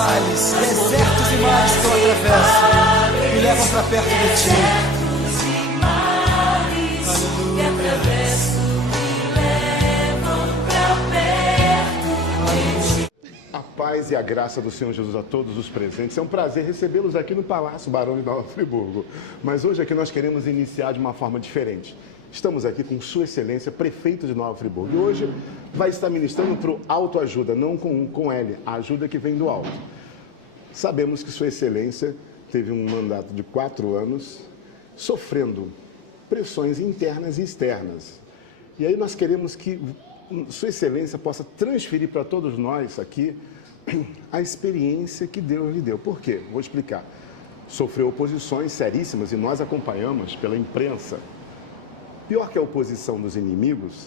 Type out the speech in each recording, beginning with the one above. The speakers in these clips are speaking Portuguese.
vales, desertos e mares que eu atravesso me levam para perto de ti. A paz e a graça do Senhor Jesus a todos os presentes. É um prazer recebê-los aqui no Palácio Barão de Nova Friburgo. Mas hoje aqui nós queremos iniciar de uma forma diferente. Estamos aqui com Sua Excelência, Prefeito de Nova Friburgo. E hoje vai estar ministrando para o autoajuda, não com L, a ajuda que vem do alto. Sabemos que Sua Excelência teve um mandato de 4 anos, sofrendo pressões internas e externas. E aí nós queremos que Sua Excelência possa transferir para todos nós aqui a experiência que Deus lhe deu. Por quê? Vou explicar. Sofreu oposições seríssimas e nós acompanhamos pela imprensa. Pior que a oposição dos inimigos,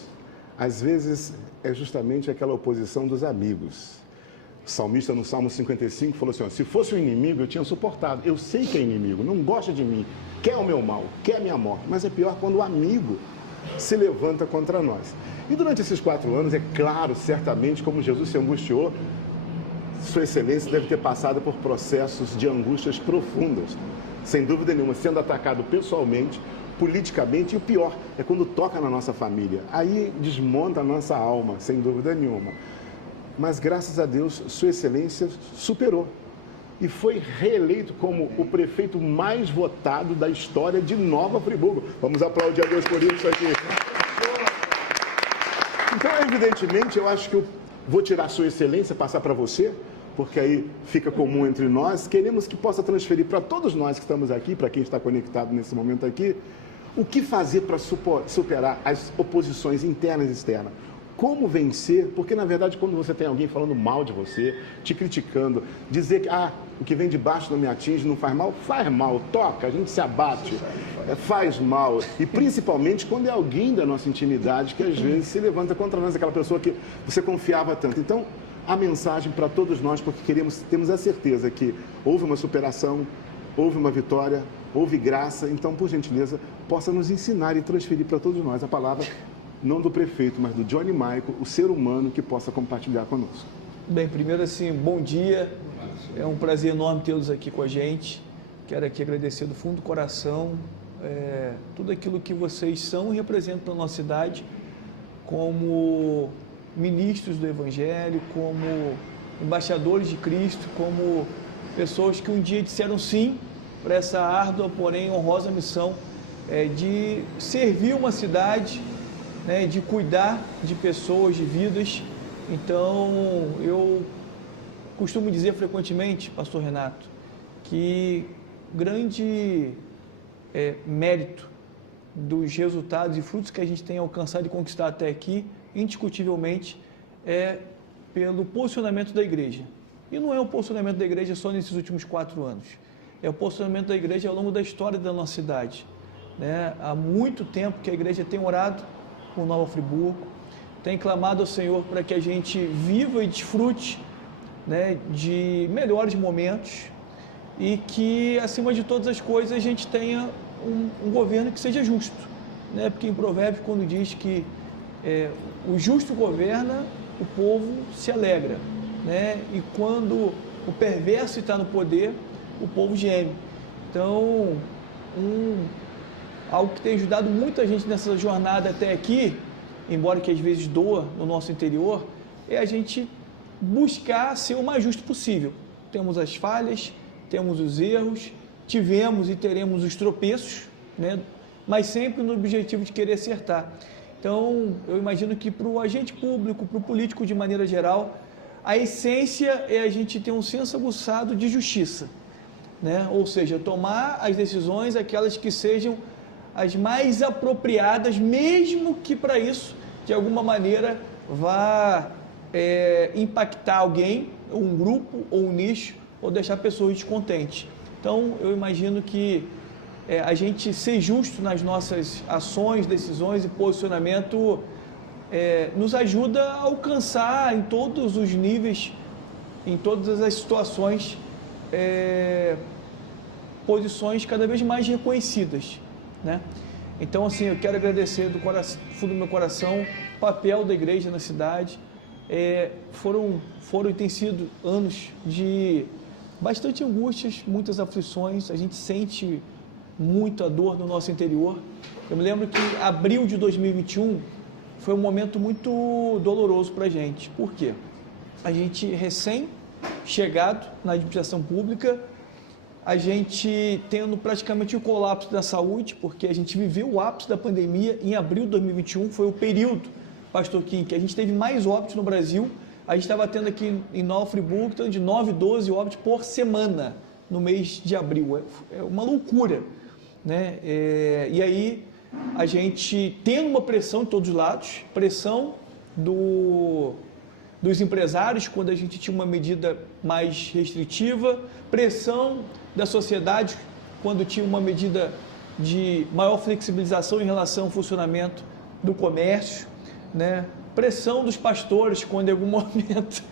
às vezes é justamente aquela oposição dos amigos. O salmista no Salmo 55 falou assim, ó, se fosse um inimigo eu tinha suportado. Eu sei que é inimigo, não gosta de mim, quer o meu mal, quer a minha morte. Mas é pior quando o amigo se levanta contra nós. E durante esses 4 anos, é claro, certamente, como Jesus se angustiou, Sua Excelência deve ter passado por processos de angústias profundas. Sem dúvida nenhuma, sendo atacado pessoalmente, politicamente, e o pior é quando toca na nossa família. Aí desmonta a nossa alma, sem dúvida nenhuma. Mas, graças a Deus, Sua Excelência superou. E foi reeleito como o prefeito mais votado da história de Nova Friburgo. Vamos aplaudir a Deus por isso aqui. Então, evidentemente, eu acho que eu vou tirar Sua Excelência, passar para você, porque aí fica comum entre nós. Queremos que possa transferir para todos nós que estamos aqui, para quem está conectado nesse momento aqui, o que fazer para superar as oposições internas e externas. Como vencer, porque na verdade quando você tem alguém falando mal de você, te criticando, dizer que o que vem de baixo não me atinge, não faz mal, toca, a gente se abate, faz mal. E principalmente quando é alguém da nossa intimidade que às vezes se levanta contra nós, aquela pessoa que você confiava tanto. Então, a mensagem para todos nós, porque temos a certeza que houve uma superação, houve uma vitória, houve graça. Então, por gentileza, possa nos ensinar e transferir para todos nós a palavra, não do prefeito, mas do Johnny Michael, o ser humano que possa compartilhar conosco. Bem, primeiro assim, bom dia, é um prazer enorme tê-los aqui com a gente. Quero aqui agradecer do fundo do coração tudo aquilo que vocês são e representam para a nossa cidade, como ministros do Evangelho, como embaixadores de Cristo, como pessoas que um dia disseram sim para essa árdua, porém honrosa missão de servir uma cidade, né, de cuidar de pessoas, de vidas. Então, eu costumo dizer frequentemente, pastor Renato, que grande mérito dos resultados e frutos que a gente tem alcançado e conquistado até aqui, indiscutivelmente, é pelo posicionamento da igreja. E não é o posicionamento da igreja só nesses últimos 4 anos. É o posicionamento da igreja ao longo da história da nossa cidade, né? Há muito tempo que a igreja tem orado por Nova Friburgo, tem clamado ao Senhor para que a gente viva e desfrute, né, de melhores momentos e que, acima de todas as coisas, a gente tenha um governo que seja justo, né? Porque em Provérbios, quando diz que o justo governa, o povo se alegra, né? E quando o perverso está no poder, o povo geme. Então, algo que tem ajudado muita gente nessa jornada até aqui, embora que às vezes doa no nosso interior, é a gente buscar ser o mais justo possível. Temos as falhas, temos os erros, tivemos e teremos os tropeços, né? Mas sempre no objetivo de querer acertar. Então, eu imagino que para o agente público, para o político de maneira geral, a essência é a gente ter um senso aguçado de justiça, né? Ou seja, tomar as decisões, aquelas que sejam as mais apropriadas, mesmo que para isso, de alguma maneira, vá impactar alguém, ou um grupo, ou um nicho, ou deixar pessoas descontentes. Então, eu imagino que a gente ser justo nas nossas ações, decisões e posicionamento nos ajuda a alcançar em todos os níveis, em todas as situações, posições cada vez mais reconhecidas, né? Então, assim, eu quero agradecer do fundo do meu coração o papel da igreja na cidade, foram e têm sido anos de bastante angústias, muitas aflições, a gente sente muito a dor no nosso interior. Eu me lembro que abril de 2021 foi um momento muito doloroso para a gente. Por quê? A gente recém-chegado na administração pública, a gente tendo praticamente o colapso da saúde, porque a gente viveu o ápice da pandemia em abril de 2021, foi o período, Pastor Kim, que a gente teve mais óbitos no Brasil. A gente estava tendo aqui em Nova Friburgo de 9, 12 óbitos por semana no mês de abril. É uma loucura, né? E aí a gente tendo uma pressão de todos os lados, pressão dos empresários quando a gente tinha uma medida mais restritiva, pressão da sociedade quando tinha uma medida de maior flexibilização em relação ao funcionamento do comércio, né? Pressão dos pastores quando em algum momento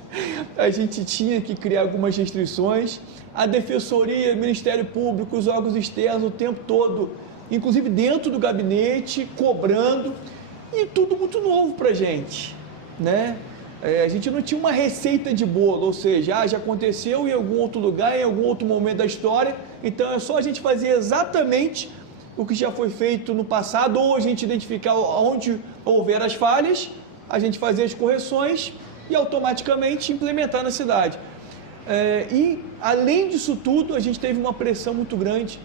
a gente tinha que criar algumas restrições, a Defensoria, Ministério Público, os órgãos externos o tempo todo, inclusive dentro do gabinete, cobrando, e tudo muito novo para a gente, né? A gente não tinha uma receita de bolo, ou seja, já aconteceu em algum outro lugar, em algum outro momento da história, então é só a gente fazer exatamente o que já foi feito no passado, ou a gente identificar onde houver as falhas, a gente fazer as correções e automaticamente implementar na cidade. E além disso tudo, a gente teve uma pressão muito grande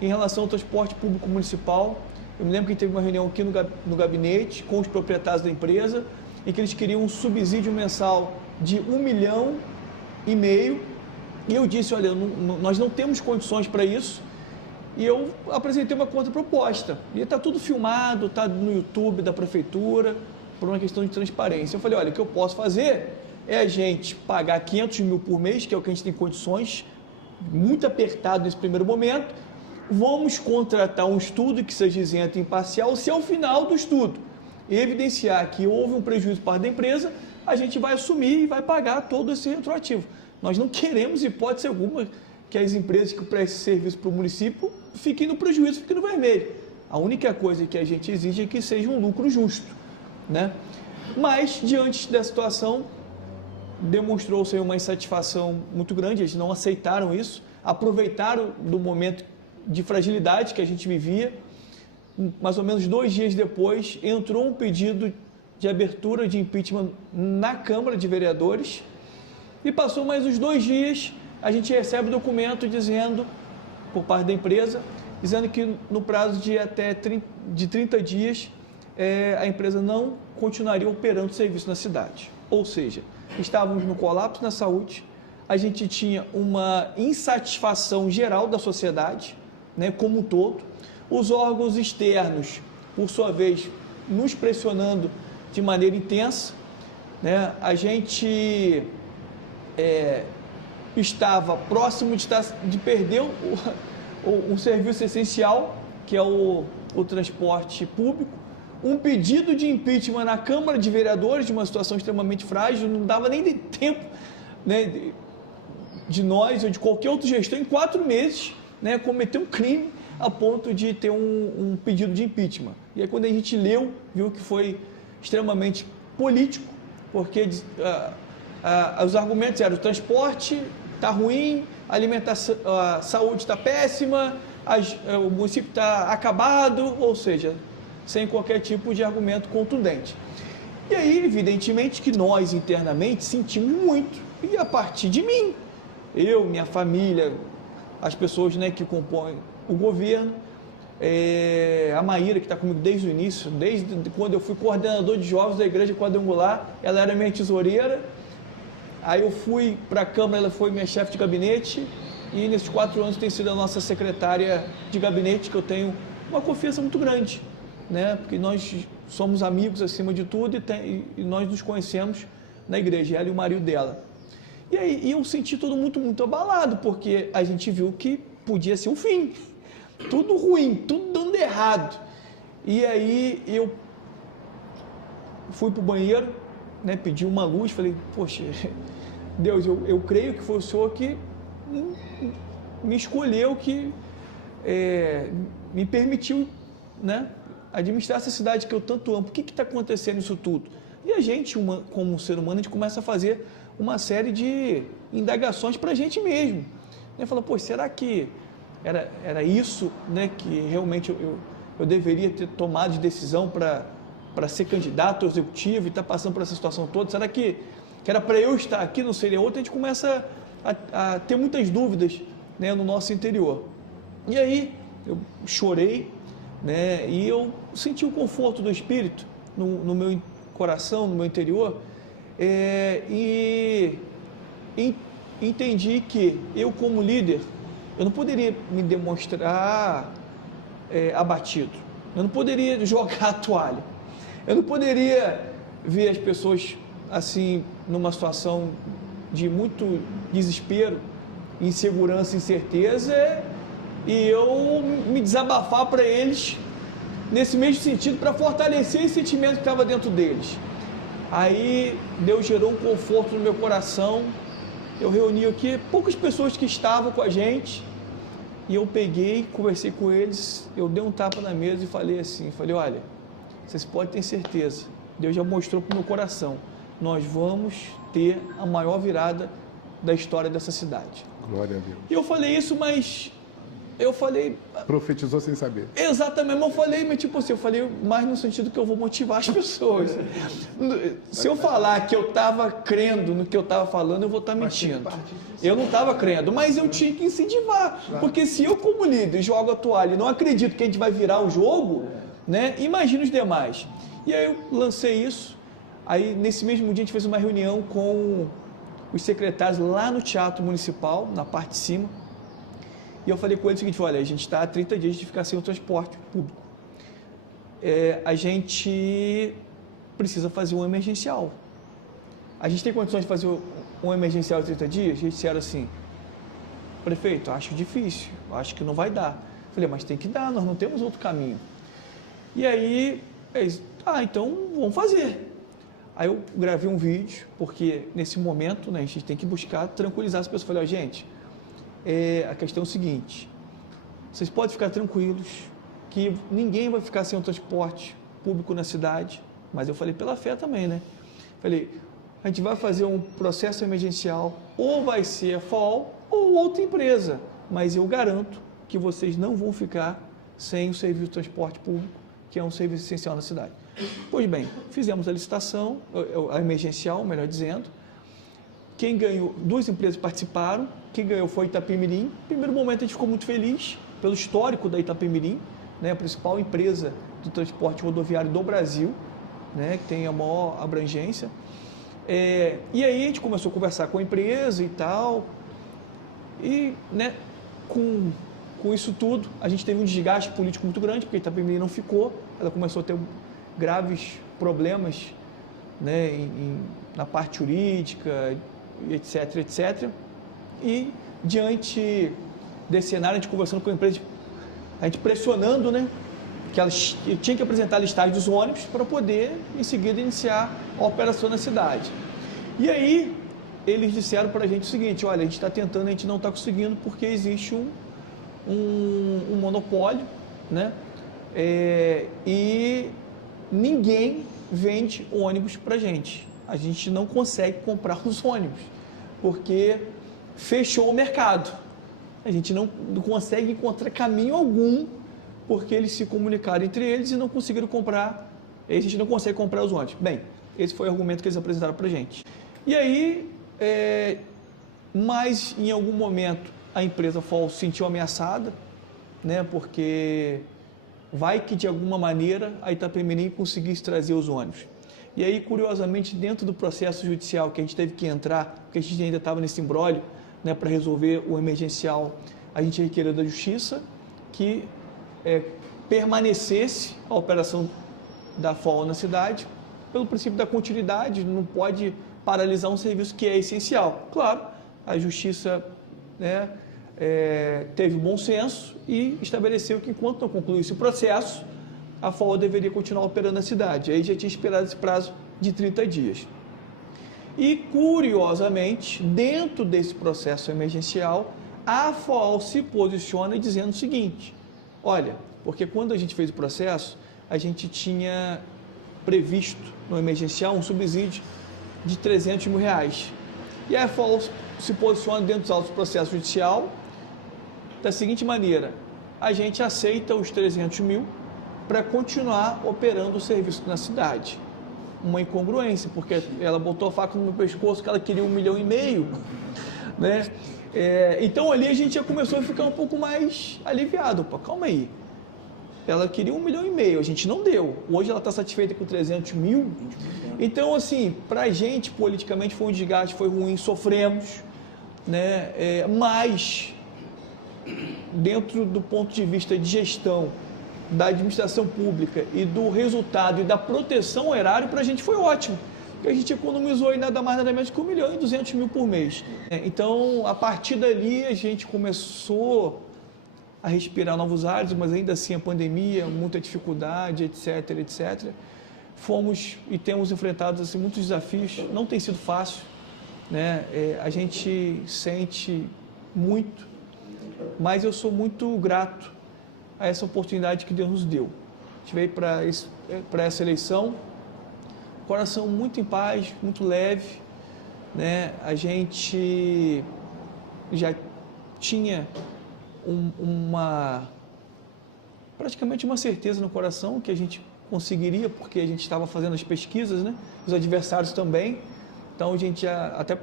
em relação ao transporte público municipal. Eu me lembro que teve uma reunião aqui no gabinete com os proprietários da empresa, e que eles queriam um subsídio mensal de 1,5 milhão, e eu disse, olha, nós não temos condições para isso, e eu apresentei uma contraproposta, e está tudo filmado, está no YouTube da prefeitura, por uma questão de transparência. Eu falei, olha, o que eu posso fazer é a gente pagar 500 mil por mês, que é o que a gente tem condições, muito apertado nesse primeiro momento, vamos contratar um estudo que seja isento e imparcial, se ao final do estudo evidenciar que houve um prejuízo para da empresa, a gente vai assumir e vai pagar todo esse retroativo. Nós não queremos, hipótese alguma, que as empresas que prestem serviço para o município fiquem no prejuízo, fiquem no vermelho. A única coisa que a gente exige é que seja um lucro justo, né? Mas, diante dessa situação, demonstrou-se uma insatisfação muito grande, eles não aceitaram isso, aproveitaram do momento de fragilidade que a gente vivia. Mais ou menos 2 dias depois, entrou um pedido de abertura de impeachment na Câmara de Vereadores, e passou mais uns 2 dias, a gente recebe o documento dizendo, por parte da empresa, dizendo que no prazo de até 30 dias, a empresa não continuaria operando o serviço na cidade. Ou seja, estávamos no colapso na saúde, a gente tinha uma insatisfação geral da sociedade, né, como um todo, os órgãos externos, por sua vez, nos pressionando de maneira intensa, né? A gente estava próximo de perder um serviço essencial, que é o transporte público, um pedido de impeachment na Câmara de Vereadores, de uma situação extremamente frágil, não dava nem tempo, né, de nós ou de qualquer outro gestor, em 4 meses, né, cometer um crime a ponto de ter um pedido de impeachment. E aí, quando a gente leu, viu que foi extremamente político, porque os argumentos eram: o transporte está ruim, a alimentação, a saúde está péssima, o município está acabado, ou seja, sem qualquer tipo de argumento contundente. E aí, evidentemente, que nós internamente sentimos muito, e a partir de mim, eu, minha família, as pessoas, né, que compõem o governo, a Maíra, que está comigo desde o início, desde quando eu fui coordenador de jovens da Igreja Quadrangular, ela era minha tesoureira, aí eu fui para a Câmara, ela foi minha chefe de gabinete, e nesses 4 anos tem sido a nossa secretária de gabinete, que eu tenho uma confiança muito grande, né, porque nós somos amigos acima de tudo, e nós nos conhecemos na igreja, ela e o marido dela. E aí eu senti todo mundo muito abalado, porque a gente viu que podia ser o fim, tudo ruim, tudo dando errado. E aí eu fui para o banheiro, né, pedi uma luz, falei: poxa, Deus, eu creio que foi o Senhor que me escolheu, que me permitiu, né, administrar essa cidade que eu tanto amo. Por que está acontecendo isso tudo? E a gente, como ser humano, a gente começa a fazer uma série de indagações para a gente mesmo. Né? Fala, pô, será que era isso, né, que realmente eu deveria ter tomado de decisão para ser candidato ao executivo e estar passando por essa situação toda? Será que era para eu estar aqui, não seria outra? A gente começa a ter muitas dúvidas, né, no nosso interior. E aí eu chorei, né, e eu senti o conforto do Espírito no meu coração, no meu interior, e entendi que eu, como líder, eu não poderia me demonstrar abatido, eu não poderia jogar a toalha, eu não poderia ver as pessoas assim numa situação de muito desespero, insegurança, incerteza, e eu me desabafar para eles nesse mesmo sentido, para fortalecer esse sentimento que estava dentro deles. Aí Deus gerou um conforto no meu coração. Eu reuni aqui poucas pessoas que estavam com a gente, e eu peguei, conversei com eles, eu dei um tapa na mesa e falei assim, olha, vocês podem ter certeza, Deus já mostrou para o meu coração, nós vamos ter a maior virada da história dessa cidade. Glória a Deus. E eu falei isso, mas eu falei... Profetizou sem saber. Exatamente, mas eu falei, eu falei mais no sentido que eu vou motivar as pessoas. Se eu falar que eu estava crendo no que eu estava falando, eu vou estar mentindo. Eu não estava crendo, mas eu tinha que incentivar, porque se eu como líder jogo a toalha e não acredito que a gente vai virar o jogo, né, imagina os demais. E aí eu lancei isso, aí nesse mesmo dia a gente fez uma reunião com os secretários lá no Teatro Municipal, na parte de cima, e eu falei com eles o seguinte, olha, a gente está há 30 dias de ficar sem o transporte público. A gente precisa fazer um emergencial. A gente tem condições de fazer um emergencial em 30 dias? Eles disseram assim, prefeito, acho difícil, acho que não vai dar. Eu falei, mas tem que dar, nós não temos outro caminho. E aí, eles, então vamos fazer. Aí eu gravei um vídeo, porque nesse momento, né, a gente tem que buscar tranquilizar as pessoas. Eu falei, gente, a questão é o seguinte, vocês podem ficar tranquilos que ninguém vai ficar sem o transporte público na cidade, mas eu falei pela fé também, né? Falei, a gente vai fazer um processo emergencial, ou vai ser a FAO ou outra empresa, mas eu garanto que vocês não vão ficar sem o serviço de transporte público, que é um serviço essencial na cidade. Pois bem, fizemos a licitação, a emergencial, melhor dizendo. Quem ganhou, duas empresas participaram, quem ganhou foi Itapemirim. No primeiro momento a gente ficou muito feliz pelo histórico da Itapemirim, né, a principal empresa de transporte rodoviário do Brasil, né, que tem a maior abrangência. E aí a gente começou a conversar com a empresa e tal, e, né, com isso tudo, a gente teve um desgaste político muito grande, porque a Itapemirim não ficou, ela começou a ter graves problemas, né, na parte jurídica, etc, etc. E diante desse cenário, a gente conversando com a empresa, a gente pressionando, né, que ela tinha que apresentar a listagem dos ônibus para poder, em seguida, iniciar a operação na cidade. E aí, eles disseram para a gente o seguinte, olha, a gente está tentando, a gente não está conseguindo, porque existe um monopólio, né, e ninguém vende ônibus para a gente não consegue comprar os ônibus, porque fechou o mercado, a gente não consegue encontrar caminho algum, porque eles se comunicaram entre eles e não conseguiram comprar, a gente não consegue comprar os ônibus. Bem, esse foi o argumento que eles apresentaram para a gente. E aí, mas em algum momento a empresa FAO se sentiu ameaçada, né, porque vai que de alguma maneira a Itapemirim conseguisse trazer os ônibus. E aí, curiosamente, dentro do processo judicial que a gente teve que entrar, porque a gente ainda estava nesse imbróglio, né, para resolver o emergencial, a gente requeriu da Justiça que permanecesse a operação da FAO na cidade, pelo princípio da continuidade, não pode paralisar um serviço que é essencial. Claro, a Justiça, né, teve bom senso e estabeleceu que enquanto não concluísse o processo, a FAO deveria continuar operando na cidade. Aí já tinha esperado esse prazo de 30 dias. E, curiosamente, dentro desse processo emergencial, a FAO se posiciona dizendo o seguinte, olha, porque quando a gente fez o processo, a gente tinha previsto no emergencial um subsídio de R$300 mil. E a FOL se posiciona dentro dos autos do processo judicial da seguinte maneira: a gente aceita os 300 mil para continuar operando o serviço na cidade. Uma incongruência, porque ela botou a faca no meu pescoço que ela queria 1,5 milhão, né? Então ali a gente já começou a ficar um pouco mais aliviado. Opa, calma aí. Ela queria 1,5 milhão, a gente não deu. Hoje ela está satisfeita com 300 mil. Então, assim, para a gente, politicamente, foi um desgaste, foi ruim, sofremos, né? Mas, dentro do ponto de vista de gestão, da administração pública e do resultado e da proteção ao erário, para a gente foi ótimo. Porque a gente economizou aí nada mais nada menos que 1,2 milhão por mês. Então, a partir dali, a gente começou a respirar novos ares, mas ainda assim a pandemia, muita dificuldade, etc, etc. Fomos e temos enfrentado assim, muitos desafios, não tem sido fácil, né? A gente sente muito, mas eu sou muito grato a essa oportunidade que Deus nos deu. A gente veio para essa eleição, coração muito em paz, muito leve, né? A gente já tinha praticamente uma certeza no coração que a gente conseguiria, porque a gente estava fazendo as pesquisas, né? Os adversários também. Então a gente já, até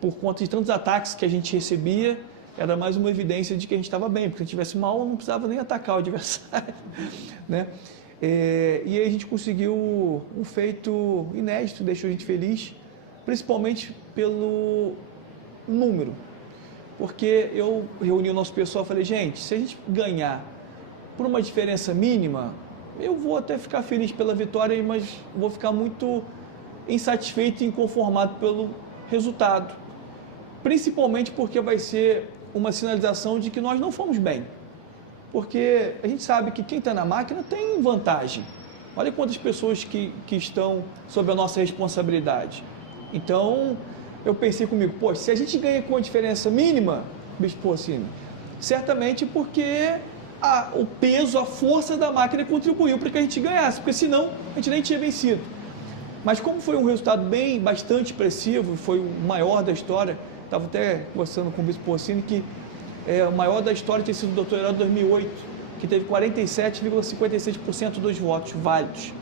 por conta de tantos ataques que a gente recebia, era mais uma evidência de que a gente estava bem, porque se a gente estivesse mal, não precisava nem atacar o adversário, né? E aí a gente conseguiu um feito inédito, deixou a gente feliz, principalmente pelo número. Porque eu reuni o nosso pessoal e falei, gente, se a gente ganhar por uma diferença mínima, eu vou até ficar feliz pela vitória, mas vou ficar muito insatisfeito e inconformado pelo resultado. Principalmente porque vai ser uma sinalização de que nós não fomos bem. Porque a gente sabe que quem está na máquina tem vantagem. Olha quantas pessoas que estão sob a nossa responsabilidade. Então, eu pensei comigo, pô, se a gente ganha com a diferença mínima, Bispo Porcini, certamente porque o peso, a força da máquina contribuiu para que a gente ganhasse, porque senão a gente nem tinha vencido. Mas como foi um resultado bastante expressivo, foi o maior da história, estava até conversando com o Bispo Porcini que o maior da história tinha sido o doutor Herói de 2008, que teve 47,56% dos votos válidos.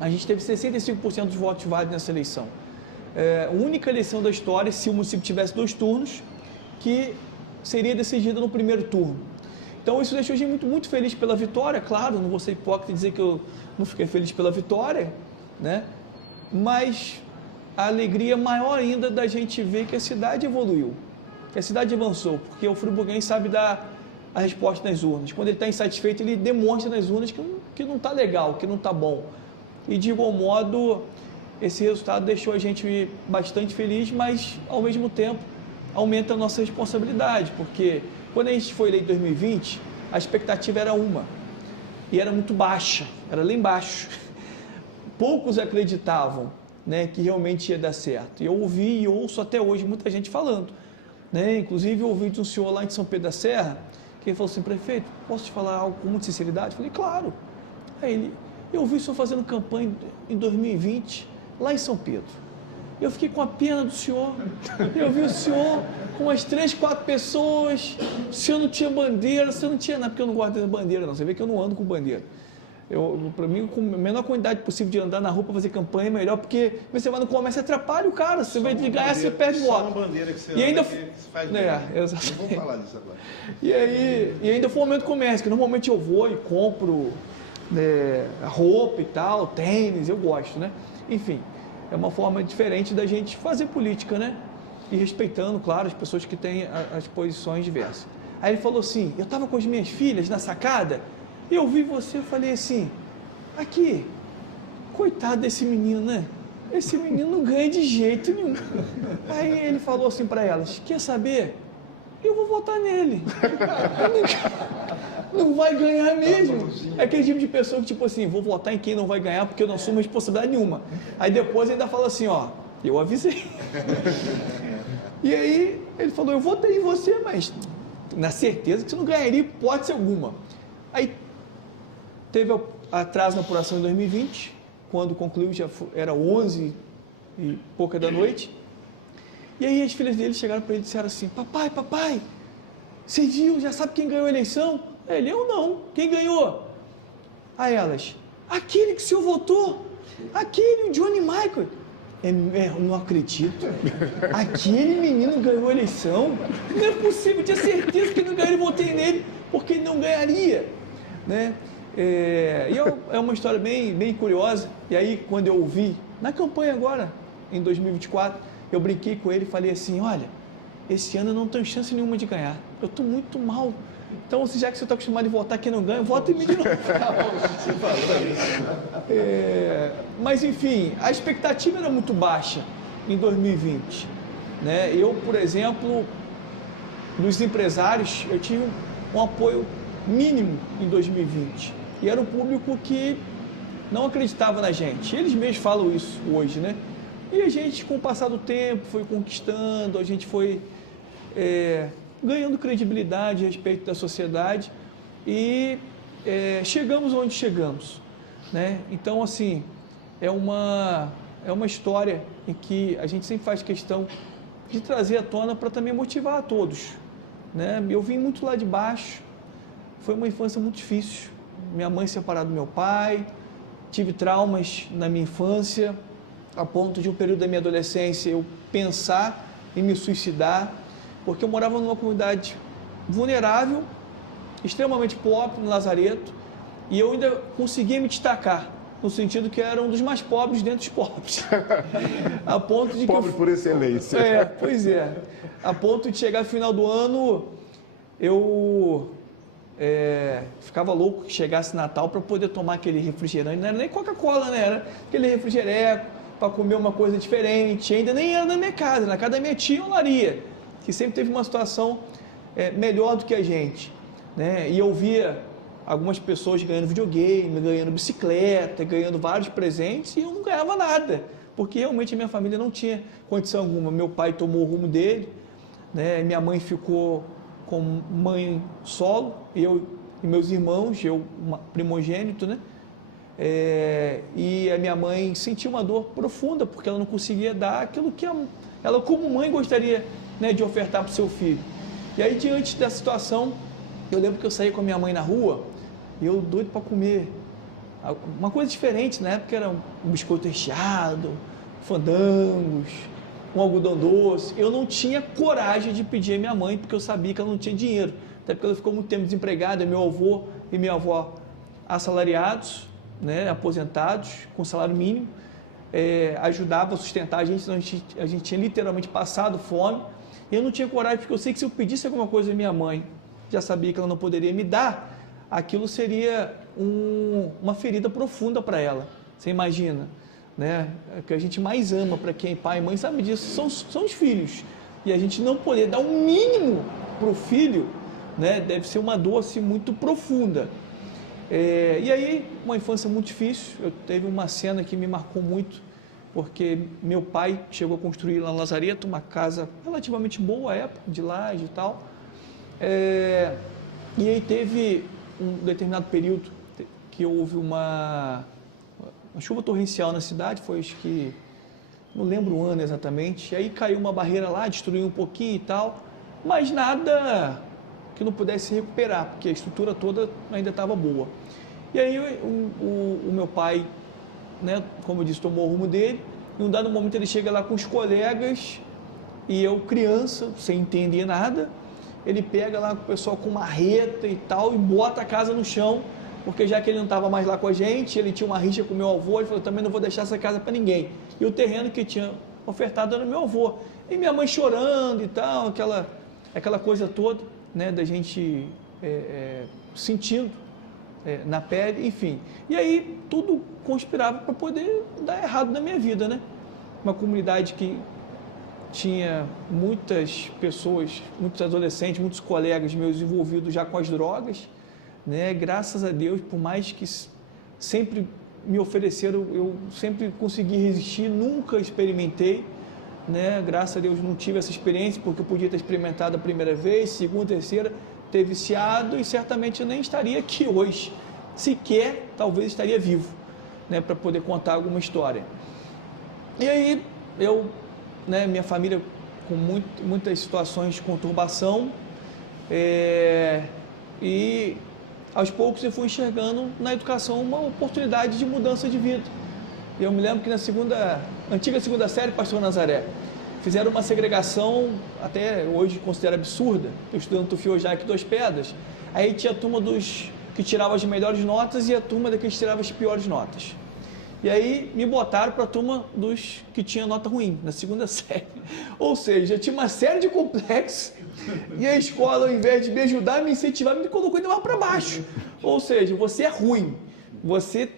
A gente teve 65% dos votos válidos nessa eleição. A única eleição da história, se o município tivesse 2 turnos, que seria decidida no primeiro turno. Então isso deixou a gente muito, muito feliz pela vitória, claro, não vou ser hipócrita e dizer que eu não fiquei feliz pela vitória, né? Mas a alegria maior ainda da gente ver que a cidade evoluiu, que a cidade avançou, porque o friburguense sabe dar a resposta nas urnas. Quando ele está insatisfeito, ele demonstra nas urnas que não está legal, que não está bom. E de igual modo, esse resultado deixou a gente bastante feliz, mas ao mesmo tempo aumenta a nossa responsabilidade, porque quando a gente foi eleito em 2020, a expectativa era uma, e era muito baixa, era lá embaixo. Poucos acreditavam, né, que realmente ia dar certo. E eu ouvi e ouço até hoje muita gente falando, né? Inclusive eu ouvi de um senhor lá em São Pedro da Serra, que ele falou assim, prefeito, posso te falar algo com muita sinceridade? Eu falei, claro. Aí eu vi o senhor fazendo campanha em 2020, lá em São Pedro. Eu fiquei com a pena do senhor, eu vi o senhor com umas 3, 4 pessoas, o senhor não tinha bandeira, o senhor não tinha nada, porque eu não gosto de bandeira não, você vê que eu não ando com bandeira. Para mim, com a menor quantidade possível de andar na rua para fazer campanha é melhor, porque você vai no comércio, atrapalha o cara, você vai ganhar, você perde o voto. Só uma bandeira que você e ainda que faz exatamente. Não vou falar disso agora. E ainda foi um momento do comércio, que normalmente eu vou e compro roupa e tal, tênis, eu gosto, né? Enfim, é uma forma diferente da gente fazer política, né? E respeitando, claro, as pessoas que têm as posições diversas. Aí ele falou assim, eu estava com as minhas filhas na sacada, e eu vi você, eu falei assim, aqui, coitado desse menino, né? Esse menino não ganha de jeito nenhum. Aí ele falou assim para elas, quer saber? Eu vou votar nele. Não vai ganhar mesmo. É aquele tipo de pessoa que, tipo assim, vou votar em quem não vai ganhar porque eu não assumo responsabilidade nenhuma. Aí depois ainda fala assim, ó, eu avisei. E aí ele falou, eu votei em você, mas na certeza que você não ganharia hipótese alguma. Aí teve atraso na apuração em 2020, quando concluiu, era 11 e pouca da noite. E aí as filhas dele chegaram para ele e disseram assim: papai, você viu, já sabe quem ganhou a eleição? Ele: eu não. Quem ganhou? A elas: aquele que o senhor votou, aquele, o Johnny Michael. Eu não acredito. Aquele menino ganhou a eleição? Não é possível, eu tinha certeza que ele não ganharia, eu votei nele, porque ele não ganharia, né? E é uma história bem curiosa. E aí, quando eu ouvi, na campanha agora, em 2024, eu brinquei com ele e falei assim: olha, esse ano eu não tenho chance nenhuma de ganhar, eu estou muito mal. Então, já que você está acostumado a votar quem não ganha, vota em mim de novo. Você falou isso. Mas, enfim, a expectativa era muito baixa em 2020. Né? Eu, por exemplo, dos empresários, eu tive um apoio mínimo em 2020. E era um público que não acreditava na gente. Eles mesmos falam isso hoje, né? E a gente, com o passar do tempo, foi conquistando, a gente foi ganhando credibilidade a respeito da sociedade e chegamos onde chegamos, né? Então, assim, é uma história em que a gente sempre faz questão de trazer à tona para também motivar a todos, né? Eu vim muito lá de baixo, foi uma infância muito difícil. Minha mãe separada do meu pai, tive traumas na minha infância, a ponto de um período da minha adolescência eu pensar em me suicidar, porque eu morava numa comunidade vulnerável, extremamente pobre, no Lazareto, e eu ainda conseguia me destacar, no sentido que era um dos mais pobres dentro dos pobres. A ponto de pobre por excelência. Pois é. A ponto de chegar no final do ano, eu ficava louco que chegasse Natal para poder tomar aquele refrigerante. Não era nem Coca-Cola, né? Era aquele refrigereco para comer uma coisa diferente. Ainda nem era na minha casa, na casa da minha tia Olaria, que sempre teve uma situação melhor do que a gente, né? E eu via algumas pessoas ganhando videogame, ganhando bicicleta, ganhando vários presentes, e eu não ganhava nada, porque realmente a minha família não tinha condição alguma. Meu pai tomou o rumo dele, né? Minha mãe ficou com mãe solo, eu e meus irmãos, eu primogênito, né? E a minha mãe sentiu uma dor profunda, porque ela não conseguia dar aquilo que ela como mãe gostaria, né, de ofertar para o seu filho. E aí, diante dessa situação, eu lembro que eu saí com a minha mãe na rua, e eu doido para comer uma coisa diferente. Na época era um biscoito recheado, fandangos, um algodão doce. Eu não tinha coragem de pedir a minha mãe, porque eu sabia que ela não tinha dinheiro, até porque ela ficou muito tempo desempregada. Meu avô e minha avó assalariados, né, aposentados, com salário mínimo, ajudava a sustentar a gente, senão a gente tinha literalmente passado fome. E eu não tinha coragem, porque eu sei que se eu pedisse alguma coisa à minha mãe, já sabia que ela não poderia me dar, aquilo seria uma ferida profunda para ela. Você imagina, né? O que a gente mais ama, para quem é pai e mãe sabe disso, são os filhos. E a gente não poder dar o mínimo para o filho, né, deve ser uma dor assim, muito profunda. E aí, uma infância muito difícil. Eu teve uma cena que me marcou muito, porque meu pai chegou a construir lá no Lazareto uma casa relativamente boa à época, de laje e tal. E aí teve um determinado período que houve uma chuva torrencial na cidade, foi acho que, não lembro o ano exatamente, e aí caiu uma barreira lá, destruiu um pouquinho e tal, mas nada que não pudesse se recuperar, porque a estrutura toda ainda estava boa. E aí o meu pai, né, como eu disse, tomou o rumo dele. Em um dado momento ele chega lá com os colegas, e eu, criança, sem entender nada, ele pega lá com o pessoal com marreta e tal, e bota a casa no chão, porque já que ele não estava mais lá com a gente, ele tinha uma rixa com o meu avô, ele falou: também não vou deixar essa casa para ninguém. E o terreno que tinha ofertado era meu avô. E minha mãe chorando e tal, aquela coisa toda, né, da gente sentindo na pele, enfim. E aí tudo conspirava para poder dar errado na minha vida, né? Uma comunidade que tinha muitas pessoas, muitos adolescentes, muitos colegas meus envolvidos já com as drogas, né? Graças a Deus, por mais que sempre me ofereceram, eu sempre consegui resistir, nunca experimentei, né? Graças a Deus não tive essa experiência, porque eu podia ter experimentado a primeira vez, segunda, terceira, ter viciado, e certamente eu nem estaria aqui hoje, sequer talvez estaria vivo, né, para poder contar alguma história. E aí, eu, né, minha família com muitas situações de conturbação, e aos poucos eu fui enxergando na educação uma oportunidade de mudança de vida. Eu me lembro que na antiga segunda série, Pastor Nazaré, fizeram uma segregação, até hoje considero absurda. Eu estudando Tufiojaic 2 Pedras, aí tinha a turma dos que tirava as melhores notas e a turma daqueles que tirava as piores notas. E aí me botaram para a turma dos que tinha nota ruim, na segunda série. Ou seja, eu tinha uma série de complexos e a escola, ao invés de me ajudar, me incentivar, me colocou ainda mais para baixo. Ou seja, você é ruim, você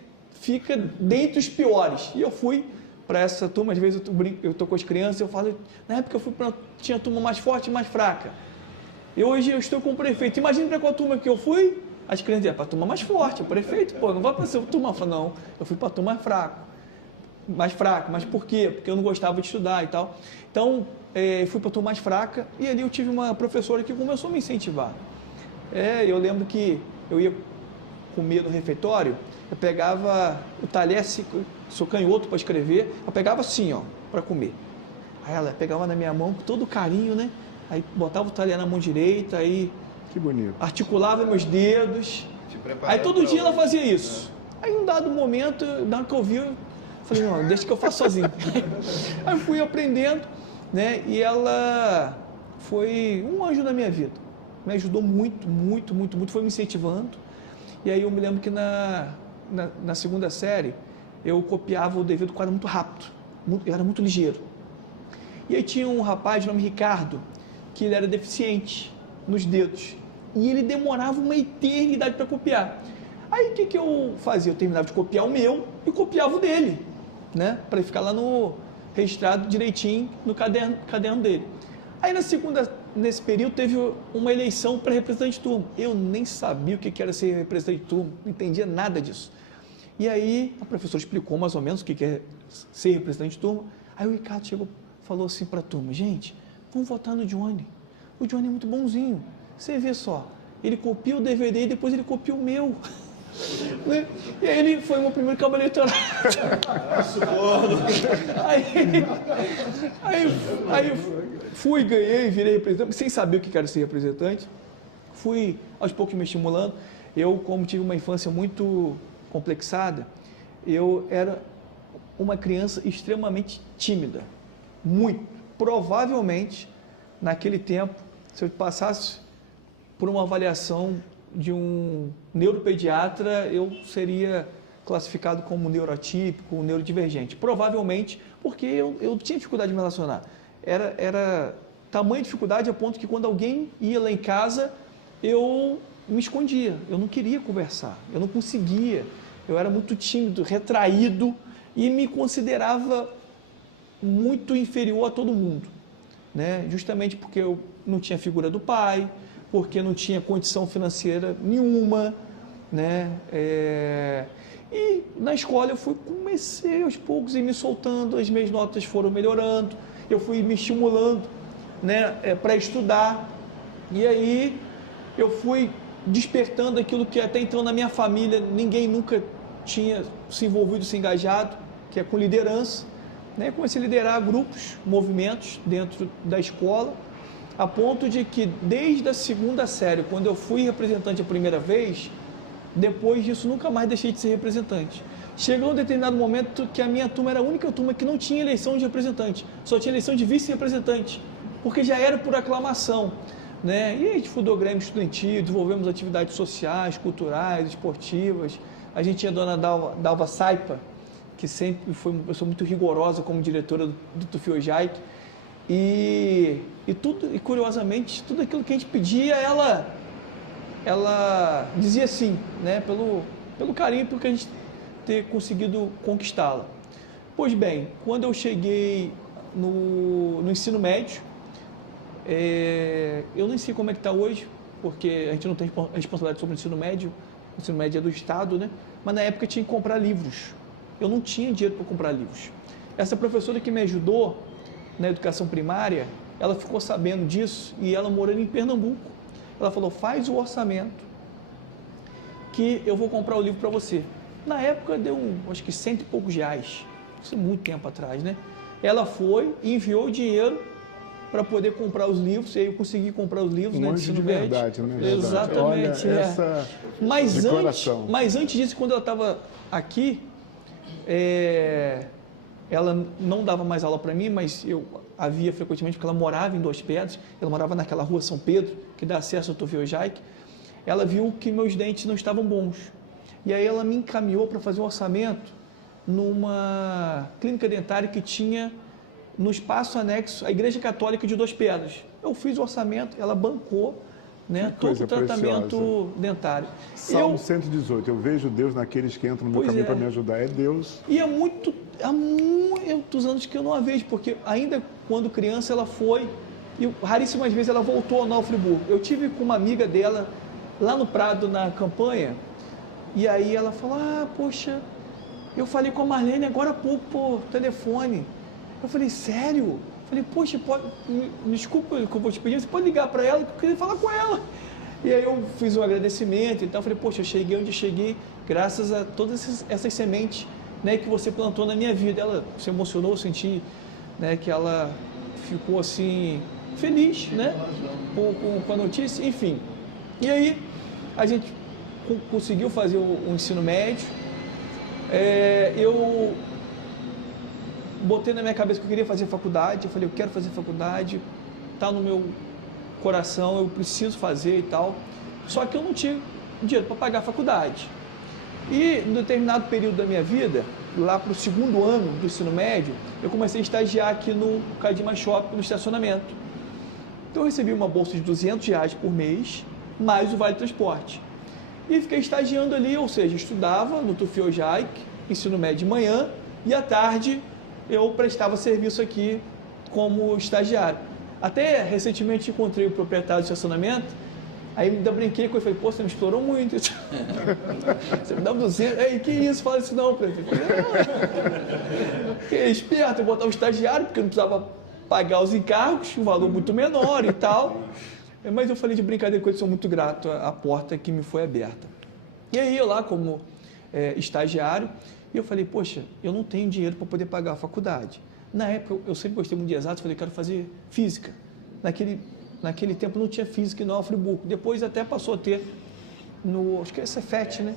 fica dentre os piores. E eu fui para essa turma, às vezes eu estou com as crianças, eu falo, na época eu fui para tinha turma mais forte e mais fraca. E hoje eu estou com o prefeito. Imagina para qual turma que eu fui? As crianças iam para a turma mais forte, o prefeito, pô, não vai para ser turma. Eu falei, não, eu fui para a turma mais fraca. Mas por quê? Porque eu não gostava de estudar e tal. Então, fui para a turma mais fraca e ali eu tive uma professora que começou a me incentivar. Eu lembro que eu ia comer no refeitório, eu pegava o talher, sou canhoto para escrever, eu pegava assim, ó, para comer. Aí ela pegava na minha mão com todo carinho, né? Aí botava o talher na mão direita, aí que bonito. Articulava meus dedos. Aí todo dia ela fazia isso. Aí um dado momento, na hora que eu vi, eu falei, não, deixa que eu faço sozinho. Aí eu fui aprendendo, né? E ela foi um anjo na minha vida. Me ajudou muito, muito, muito, muito, foi me incentivando. E aí eu me lembro que na segunda série, eu copiava o dever do quadro muito rápido. Eu era muito ligeiro. E aí tinha um rapaz de nome Ricardo, que ele era deficiente nos dedos. E ele demorava uma eternidade para copiar. Aí o que eu fazia? Eu terminava de copiar o meu e copiava o dele, né? Para ficar lá no registrado direitinho no caderno dele. Aí nesse período teve uma eleição para representante de turma. Eu nem sabia o que era ser representante de turma, não entendia nada disso. E aí a professora explicou mais ou menos o que é ser representante de turma. Aí o Ricardo chegou, falou assim para a turma, gente, vamos votar no Johnny. O Johnny é muito bonzinho. Você vê só, ele copia o DVD e depois ele copia o meu. Né? E aí ele foi o meu primeiro cabo eleitoral. Aí fui, ganhei, virei representante, sem saber o que era ser representante. Fui aos poucos me estimulando. Eu, como tive uma infância muito complexada, eu era uma criança extremamente tímida. Muito. Provavelmente, naquele tempo, se eu passasse por uma avaliação de um neuropediatra, eu seria classificado como neuroatípico, neurodivergente. Provavelmente, porque eu tinha dificuldade de me relacionar. Era tamanha dificuldade a ponto que quando alguém ia lá em casa, eu me escondia. Eu não queria conversar, eu não conseguia. Eu era muito tímido, retraído e me considerava muito inferior a todo mundo, né? Justamente porque eu não tinha figura do pai, porque não tinha condição financeira nenhuma, né? E na escola eu comecei aos poucos a ir me soltando, as minhas notas foram melhorando, eu fui me estimulando, né, para estudar, e aí eu fui despertando aquilo que até então na minha família ninguém nunca tinha se envolvido, se engajado, que é com liderança, né? Comecei a liderar grupos, movimentos dentro da escola, a ponto de que desde a segunda série, quando eu fui representante a primeira vez, depois disso nunca mais deixei de ser representante. Chegou um determinado momento que a minha turma era a única turma que não tinha eleição de representante, só tinha eleição de vice-representante, porque já era por aclamação, né? E a gente fundou Grêmio Estudantil, desenvolvemos atividades sociais, culturais, esportivas. A gente tinha a dona Dalva Saipa, que sempre foi uma pessoa muito rigorosa como diretora do Tufiojaic. E curiosamente, tudo aquilo que a gente pedia, ela dizia sim, né? Pelo carinho, porque a gente ter conseguido conquistá-la. Pois bem, quando eu cheguei no ensino médio, eu nem sei como é que está hoje, porque a gente não tem responsabilidade sobre o ensino médio é do Estado, né? Mas na época tinha que comprar livros. Eu não tinha dinheiro para comprar livros. Essa professora que me ajudou na educação primária, ela ficou sabendo disso e ela morando em Pernambuco. Ela falou, faz o orçamento que eu vou comprar o livro para você. Na época deu, acho que 100 e poucos reais. Isso é muito tempo atrás, né? Ela foi e enviou o dinheiro para poder comprar os livros, e aí eu consegui comprar os livros, né, de ensino médio. Verdade, né? Exatamente. Olha, essa Mas antes disso, quando ela estava aqui, ela não dava mais aula para mim, mas eu a via frequentemente, porque ela morava em Duas Pedras, ela morava naquela rua São Pedro, que dá acesso ao Tufio Jaique. Ela viu que meus dentes não estavam bons. E aí ela me encaminhou para fazer um orçamento numa clínica dentária que tinha no espaço anexo à Igreja Católica de Duas Pedras. Eu fiz o orçamento, ela bancou, né, todo o tratamento dentário. Salmo 118, eu vejo Deus naqueles que entram no meu caminho para me ajudar. É Deus. E há muitos anos que eu não a vejo, porque ainda quando criança ela foi, e raríssimas vezes ela voltou ao Nova Friburgo. Eu tive com uma amiga dela lá no Prado, na campanha, e aí ela falou, poxa, eu falei com a Marlene agora há pouco por telefone. Eu falei, sério? Eu falei, poxa, desculpa que eu vou te pedir, você pode ligar para ela, que eu queria falar com ela. E aí eu fiz um agradecimento e tal, falei, poxa, eu cheguei onde eu cheguei, graças a todas essas sementes, né, que você plantou na minha vida. Ela se emocionou, eu senti, né, que ela ficou assim, feliz, né, com a notícia, enfim. E aí a gente conseguiu fazer o ensino médio. Eu botei na minha cabeça que eu queria fazer faculdade. Eu falei, eu quero fazer faculdade, está no meu coração, eu preciso fazer e tal. Só que eu não tinha dinheiro para pagar a faculdade. E em determinado período da minha vida, lá para o segundo ano do ensino médio, eu comecei a estagiar aqui no Cadima Shopping, no estacionamento. Então eu recebi uma bolsa de R$200 por mês, mais o Vale Transporte. E fiquei estagiando ali, ou seja, estudava no Tufio Jaique, ensino médio de manhã, e à tarde eu prestava serviço aqui como estagiário. Até recentemente encontrei o proprietário do estacionamento, aí ainda brinquei com ele, falei, pô, você me explorou muito. Você me dá 200, ei, que isso, fala isso não, prefeito. Fiquei esperto, eu botava o estagiário, porque eu não precisava pagar os encargos, um valor muito menor e tal. Mas eu falei de brincadeira com ele, sou muito grato à porta que me foi aberta. E aí eu lá como estagiário, e eu falei, poxa, eu não tenho dinheiro para poder pagar a faculdade. Na época, eu sempre gostei muito de exatos, falei, quero fazer física. Naquele tempo não tinha física em Nova Friburgo. Depois até passou a ter no, acho que é Cefet, né?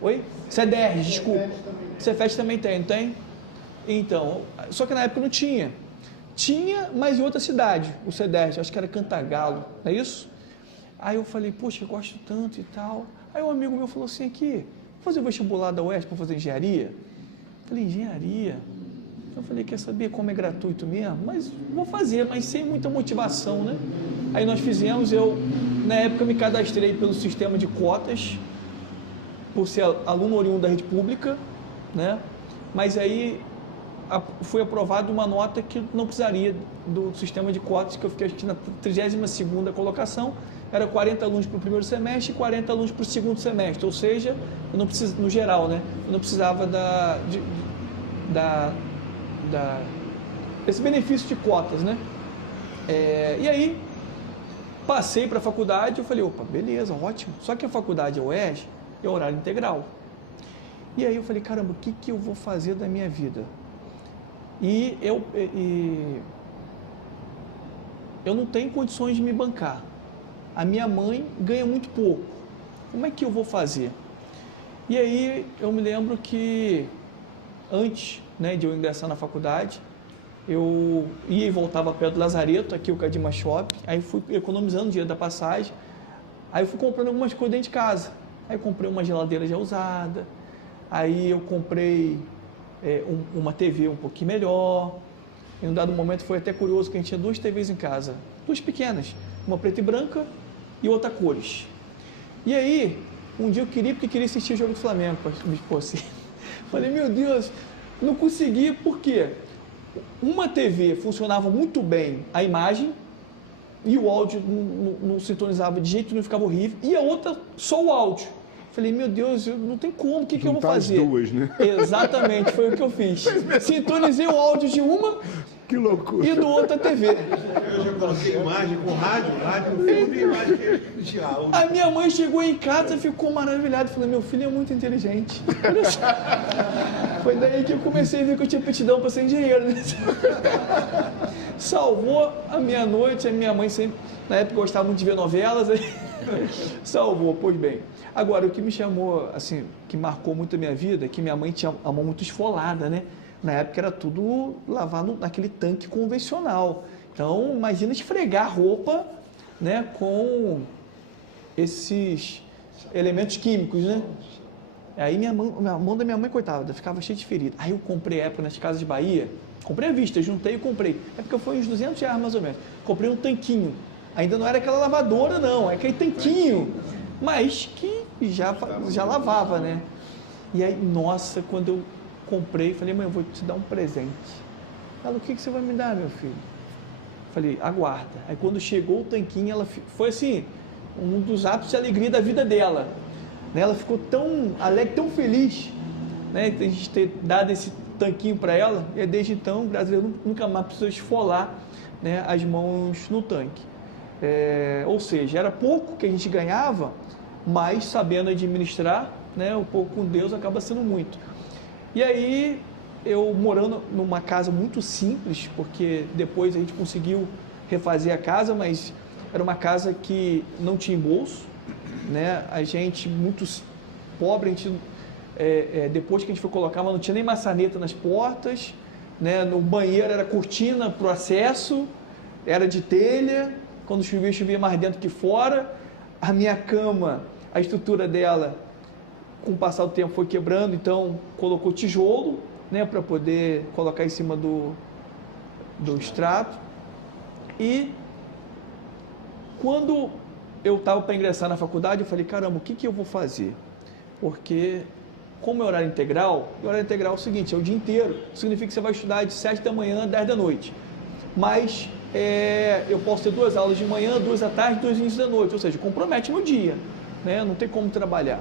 Oi? CDR, desculpa. Cefet também tem, não tem? Então, só que na época não tinha. Tinha, mas em outra cidade, o CDR, acho que era Cantagalo, não é isso? Aí eu falei, poxa, eu gosto tanto e tal. Aí um amigo meu falou assim, aqui, vou fazer o vestibular da UESP para fazer engenharia? Eu falei, engenharia? Eu falei, quer saber como é gratuito mesmo? Mas vou fazer, mas sem muita motivação, né? Aí nós fizemos, eu, na época, me cadastrei pelo sistema de cotas, por ser aluno oriundo da rede pública, né? Mas aí foi aprovada uma nota que não precisaria do sistema de cotas, que eu fiquei aqui na 32ª colocação, era 40 alunos para o primeiro semestre e 40 alunos para o segundo semestre, ou seja, eu não precis, no geral, né? Eu não precisava desse benefício de cotas, né? E aí, passei para a faculdade, eu falei, opa, beleza, ótimo, só que a faculdade é UERJ, é horário integral. E aí eu falei, caramba, o que eu vou fazer da minha vida? E eu não tenho condições de me bancar. A minha mãe ganha muito pouco. Como é que eu vou fazer? E aí eu me lembro que antes, né, de eu ingressar na faculdade, eu ia e voltava perto do Lazareto, aqui o Cadima Shopping, aí fui economizando o dinheiro da passagem, aí eu fui comprando algumas coisas dentro de casa. Aí eu comprei uma geladeira já usada, aí eu comprei uma TV um pouquinho melhor. Em um dado momento foi até curioso que a gente tinha 2 TVs em casa, 2 pequenas, uma preta e branca e outra cores. E aí, um dia eu queria assistir o jogo do Flamengo, me expor assim. Falei, meu Deus, não consegui, por quê? Uma TV funcionava muito bem a imagem e o áudio não sintonizava de jeito nenhum, ficava horrível, e a outra só o áudio. Falei, meu Deus, não tem como, o que eu vou fazer? As duas, né? Exatamente, foi o que eu fiz. Sintonizei o áudio de uma Que loucura. e do outro a TV. Eu já coloquei imagem com rádio no fundo e imagem de áudio. A minha mãe chegou em casa e ficou maravilhada. Falei, meu filho é muito inteligente. Olha só. Foi daí que eu comecei a ver que eu tinha aptidão para ser engenheiro. Né? Salvou a minha noite, a minha mãe sempre, na época gostava muito de ver novelas, aí salvou, pois bem. Agora, o que me chamou, assim, que marcou muito a minha vida, é que minha mãe tinha a mão muito esfolada, né? Na época era tudo lavado naquele tanque convencional. Então, imagina esfregar roupa, né, com esses elementos químicos, né? Aí a mão da minha mãe, coitada, ficava cheia de ferida. Aí eu comprei, época, nas Casas Bahia, comprei à vista, juntei e comprei. É porque foi uns R$200 mais ou menos. Comprei um tanquinho. Ainda não era aquela lavadora, não, é aquele tanquinho, mas que já lavava, né? E aí, nossa, quando eu comprei, falei, mãe, eu vou te dar um presente. Ela, o que você vai me dar, meu filho? Falei, aguarda. Aí quando chegou o tanquinho, ela foi assim, um dos ápices de alegria da vida dela. Ela ficou tão alegre, tão feliz, né, de a gente ter dado esse tanquinho para ela, e desde então, graças a Deus, nunca mais precisou esfolar, né, as mãos no tanque. Ou seja, era pouco que a gente ganhava, mas sabendo administrar, né, o pouco com Deus acaba sendo muito. E aí, eu morando numa casa muito simples, porque depois a gente conseguiu refazer a casa, mas era uma casa que não tinha bolso, né? A gente muito pobre, a gente, depois que a gente foi colocar, mas não tinha nem maçaneta nas portas, né? No banheiro era cortina para o acesso, era de telha, quando chovia mais dentro que fora. A minha cama, a estrutura dela, com o passar do tempo foi quebrando, então colocou tijolo, né, para poder colocar em cima do extrato. E quando eu estava para ingressar na faculdade, eu falei, caramba, o que eu vou fazer? Porque, como é horário integral é o seguinte, é o dia inteiro, significa que você vai estudar de 7 da manhã a 10 da noite. Mas eu posso ter 2 aulas de manhã, 2 à tarde, 2 início da noite, ou seja, compromete meu dia, né? Não tem como trabalhar.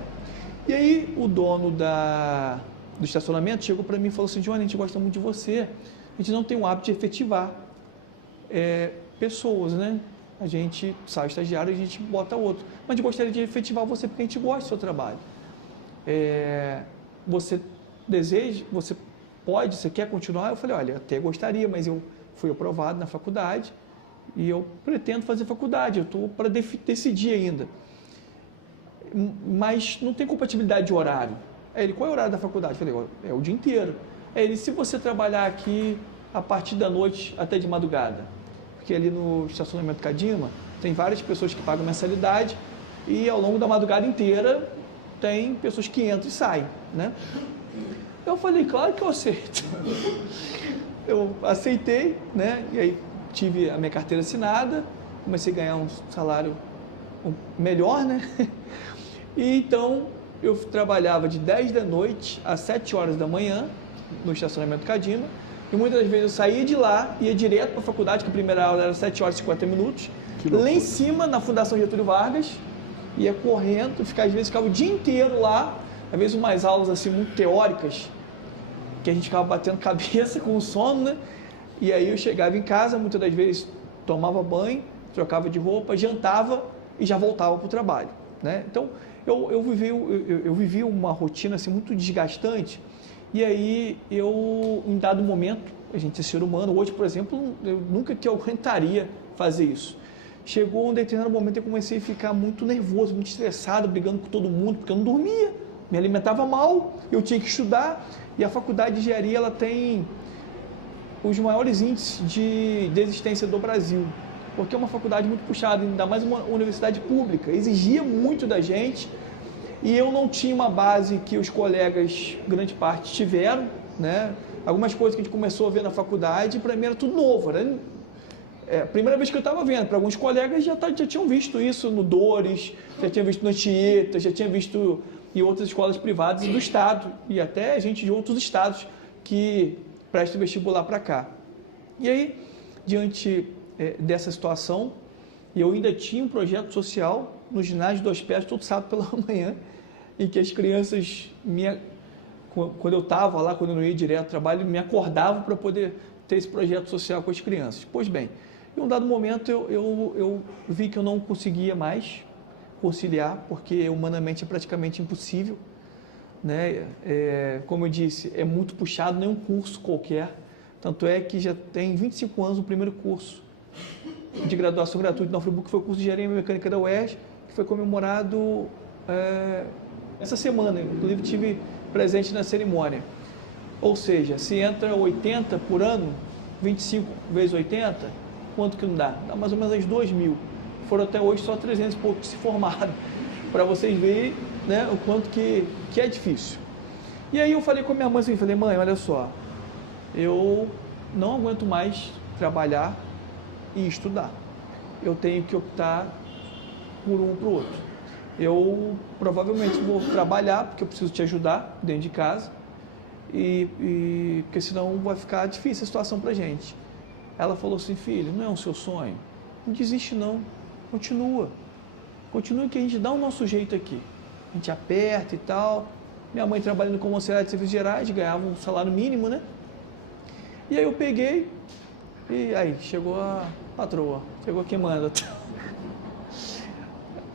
E aí o dono do estacionamento chegou para mim e falou assim, Johnny, a gente gosta muito de você, a gente não tem o hábito de efetivar pessoas, né? A gente sai estagiário e a gente bota outro, mas a gente gostaria de efetivar você porque a gente gosta do seu trabalho. Você deseja, você quer continuar? Eu falei, olha, até gostaria, mas eu fui aprovado na faculdade e eu pretendo fazer faculdade, eu estou para decidir ainda. Mas não tem compatibilidade de horário. Ele, qual é o horário da faculdade? Eu falei, é o dia inteiro. Ele, se você trabalhar aqui a partir da noite até de madrugada, porque ali no estacionamento Cadima tem várias pessoas que pagam mensalidade e ao longo da madrugada inteira tem pessoas que entram e saem, né? Eu falei, claro que eu aceito. Eu aceitei, né? E aí tive a minha carteira assinada, comecei a ganhar um salário melhor, né? E então eu trabalhava de 10 da noite às 7 horas da manhã no estacionamento Cadima, e muitas vezes eu saía de lá, ia direto para a faculdade, que a primeira aula era 7 horas e 50 minutos, lá em cima, na Fundação Getúlio Vargas, ia correndo, às vezes ficava o dia inteiro lá, às vezes umas aulas assim muito teóricas, que a gente ficava batendo cabeça com o sono, né? E aí eu chegava em casa, muitas das vezes tomava banho, trocava de roupa, jantava e já voltava para o trabalho, né? Então eu vivi uma rotina assim muito desgastante. E aí em dado momento, a gente é ser humano, hoje, por exemplo, eu nunca que eu aguentaria fazer isso. Chegou um determinado momento eu comecei a ficar muito nervoso, muito estressado, brigando com todo mundo, porque eu não dormia, me alimentava mal, eu tinha que estudar, e a faculdade de engenharia ela tem os maiores índices de desistência do Brasil, porque é uma faculdade muito puxada, ainda mais uma universidade pública, exigia muito da gente, e eu não tinha uma base que os colegas, grande parte, tiveram, né? Algumas coisas que a gente começou a ver na faculdade, para mim era tudo novo, né? A primeira vez que eu estava vendo, para alguns colegas já tinham visto isso no Dores, já tinham visto no Anchieta, já tinham visto em outras escolas privadas do estado, e até gente de outros estados que prestam vestibular para cá. E aí, diante dessa situação, eu ainda tinha um projeto social no ginásio do Hospécio todo sábado pela manhã, em que as crianças, quando eu estava lá, quando eu não ia direto ao trabalho, me acordavam para poder ter esse projeto social com as crianças. Pois bem, em um dado momento eu vi que eu não conseguia mais conciliar, porque humanamente é praticamente impossível, né? Como eu disse, é muito puxado, nem um curso qualquer, tanto é que já tem 25 anos o primeiro curso de graduação gratuita na UFRIBURG, que foi o curso de Engenharia Mecânica da UERJ, que foi comemorado essa semana, inclusive tive presente na cerimônia. Ou seja, se entra 80 por ano, 25 vezes 80, quanto que não dá? Dá mais ou menos as 2.000. Foram até hoje só 300 e poucos que se formaram, para vocês verem, né, o quanto que é difícil. E aí eu falei com a minha mãe assim, falei, mãe, olha só, eu não aguento mais trabalhar e estudar. Eu tenho que optar por um ou para o outro. Eu provavelmente vou trabalhar, porque eu preciso te ajudar dentro de casa, porque senão vai ficar difícil a situação para a gente. Ela falou assim, filho, não é o seu sonho? Não desiste não, continua que a gente dá o nosso jeito aqui. A gente aperta e tal. Minha mãe trabalhando como auxiliar de serviços gerais, ganhava um salário mínimo, né? E aí eu peguei, e aí chegou a patroa, chegou quem manda.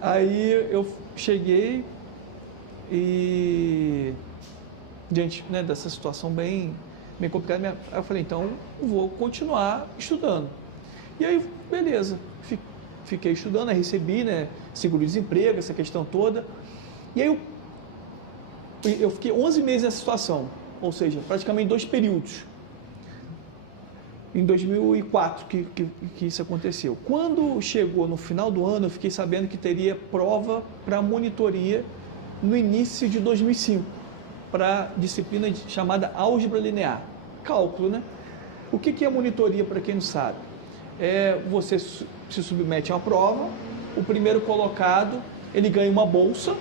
Aí eu cheguei e, diante, né, dessa situação bem complicada, eu falei, então vou continuar estudando. E aí, beleza, fiquei estudando, aí recebi, né, seguro-desemprego, essa questão toda. E aí eu fiquei 11 meses nessa situação, ou seja, praticamente 2 períodos. Em 2004 que isso aconteceu. Quando chegou no final do ano, eu fiquei sabendo que teria prova para monitoria no início de 2005, para disciplina chamada álgebra linear, cálculo, né? O que é monitoria, para quem não sabe? Você se submete a uma prova, o primeiro colocado, ele ganha uma bolsa,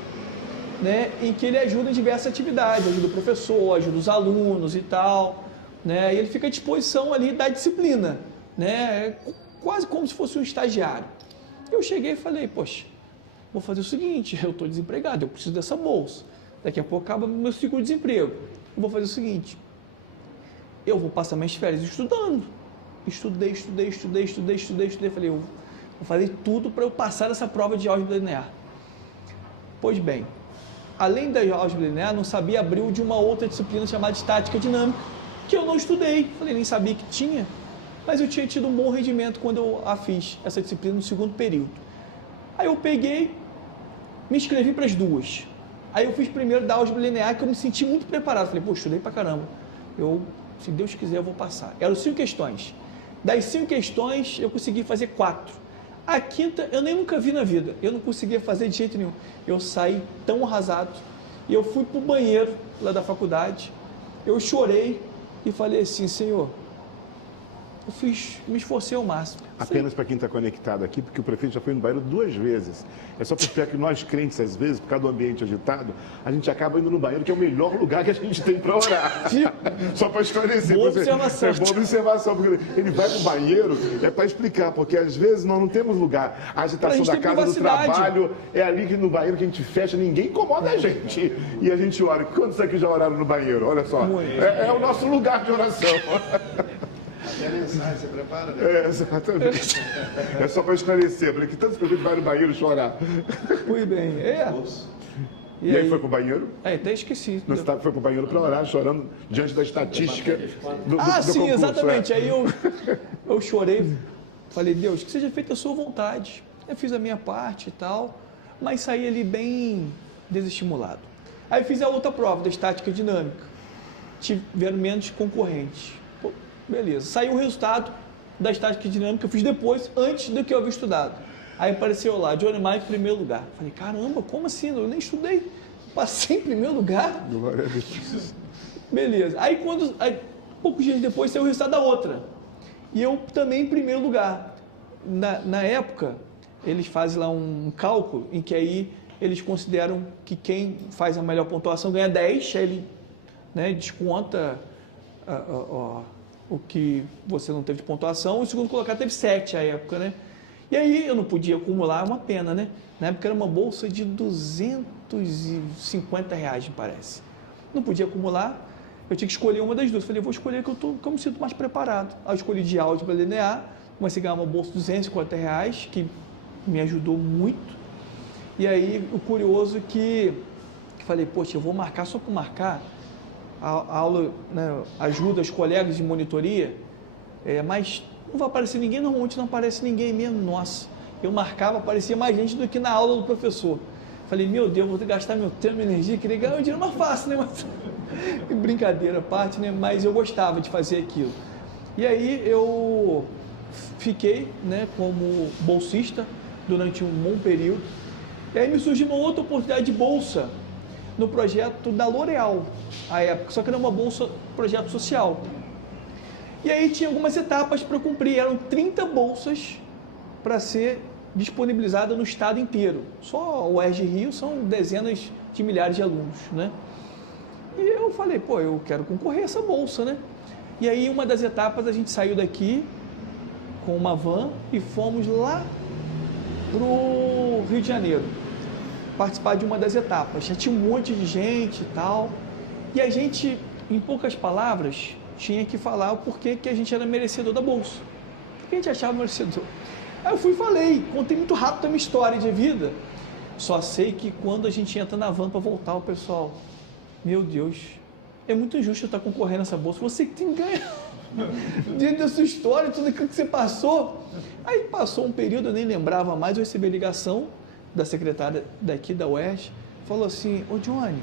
né, em que ele ajuda em diversas atividades, ajuda o professor, ajuda os alunos e tal, né, e ele fica à disposição ali da disciplina, né, quase como se fosse um estagiário. Eu cheguei e falei, poxa, vou fazer o seguinte, eu estou desempregado, eu preciso dessa bolsa, daqui a pouco acaba meu ciclo de desemprego, eu vou fazer o seguinte, eu vou passar minhas férias estudando. Estudei, falei, eu vou fazer tudo para eu passar essa prova de álgebra linear. Pois bem, além da álgebra linear, não sabia abrir de uma outra disciplina chamada estática dinâmica, que eu não estudei, falei, nem sabia que tinha, mas eu tinha tido um bom rendimento quando eu a fiz, essa disciplina no segundo período. Aí eu peguei, me inscrevi para as duas. Aí eu fiz primeiro da álgebra linear, que eu me senti muito preparado, falei, pô, estudei pra caramba, se Deus quiser eu vou passar. Eram 5 questões. Das 5 questões, eu consegui fazer 4. A quinta, eu nem nunca vi na vida. Eu não conseguia fazer de jeito nenhum. Eu saí tão arrasado. E eu fui para o banheiro lá da faculdade. Eu chorei e falei assim, Senhor, me esforcei ao máximo. Apenas para quem está conectado aqui, porque o prefeito já foi no banheiro 2 vezes. É só para explicar que nós crentes, às vezes, por causa do ambiente agitado, a gente acaba indo no banheiro, que é o melhor lugar que a gente tem para orar. Só para esclarecer. Boa observação. É boa observação, porque ele vai para o banheiro, é para explicar, porque às vezes nós não temos lugar. A agitação da casa, do trabalho, é ali que no banheiro que a gente fecha, ninguém incomoda a gente. E a gente ora. Quantos aqui já oraram no banheiro? Olha só. É o nosso lugar de oração. E a mensagem, você prepara, né? Exatamente. É só para esclarecer, porque tantos que vai no banheiro chorar. Fui bem. E aí foi pro banheiro? Até esqueci. Você foi pro banheiro para orar, chorando diante da estatística do sim, concurso, exatamente. Aí eu chorei, falei, Deus, que seja feita a sua vontade. Eu fiz a minha parte e tal, mas saí ali bem desestimulado. Aí eu fiz a outra prova da estática dinâmica. Tiveram menos concorrentes. Beleza, saiu o resultado da estática dinâmica que eu fiz depois, antes do que eu havia estudado. Aí apareceu lá, Johnny Mike em primeiro lugar. Falei, caramba, como assim? Eu nem estudei, passei em primeiro lugar? Glória a Deus. Beleza, aí poucos dias depois saiu o resultado da outra. E eu também em primeiro lugar. Na época, eles fazem lá um cálculo em que aí eles consideram que quem faz a melhor pontuação ganha 10, aí ele, né, desconta o que você não teve de pontuação, o segundo colocado teve 7 à época, né? E aí eu não podia acumular, uma pena, né? Na época era uma bolsa de R$250, me parece. Não podia acumular, eu tinha que escolher uma das duas. Falei, vou escolher que eu me sinto mais preparado. Aí eu escolhi de áudio para linear, comecei a ganhar uma bolsa de R$250, que me ajudou muito. E aí o curioso que falei, poxa, eu vou marcar só por marcar. A aula, né, ajuda os colegas de monitoria, mas não vai aparecer ninguém, normalmente não aparece ninguém mesmo. Nossa, eu marcava, aparecia mais gente do que na aula do professor. Falei, meu Deus, vou ter que gastar meu tempo e energia, queria ganhar um dinheiro mais fácil, né? Mas, brincadeira à parte, né? Mas eu gostava de fazer aquilo. E aí eu fiquei, né, como bolsista durante um bom período. E aí me surgiu uma outra oportunidade de bolsa no projeto da L'Oréal, à época, só que era uma bolsa, projeto social. E aí tinha algumas etapas para cumprir, eram 30 bolsas para ser disponibilizada no estado inteiro. Só o UERJ Rio são dezenas de milhares de alunos, né? E eu falei, pô, eu quero concorrer a essa bolsa, né? E aí uma das etapas a gente saiu daqui com uma van e fomos lá pro Rio de Janeiro participar de uma das etapas. Já tinha um monte de gente e tal. E a gente, em poucas palavras, tinha que falar o porquê que a gente era merecedor da bolsa. O que a gente achava merecedor. Aí eu fui e falei, contei muito rápido a minha história de vida. Só sei que quando a gente entra na van para voltar, o pessoal, meu Deus, é muito injusto eu estar concorrendo a essa bolsa, você que tem que ganhar. Diante da sua história, tudo aquilo que você passou. Aí passou um período, eu nem lembrava mais, eu recebi a ligação da secretária daqui da UERJ, falou assim, ô Johnny,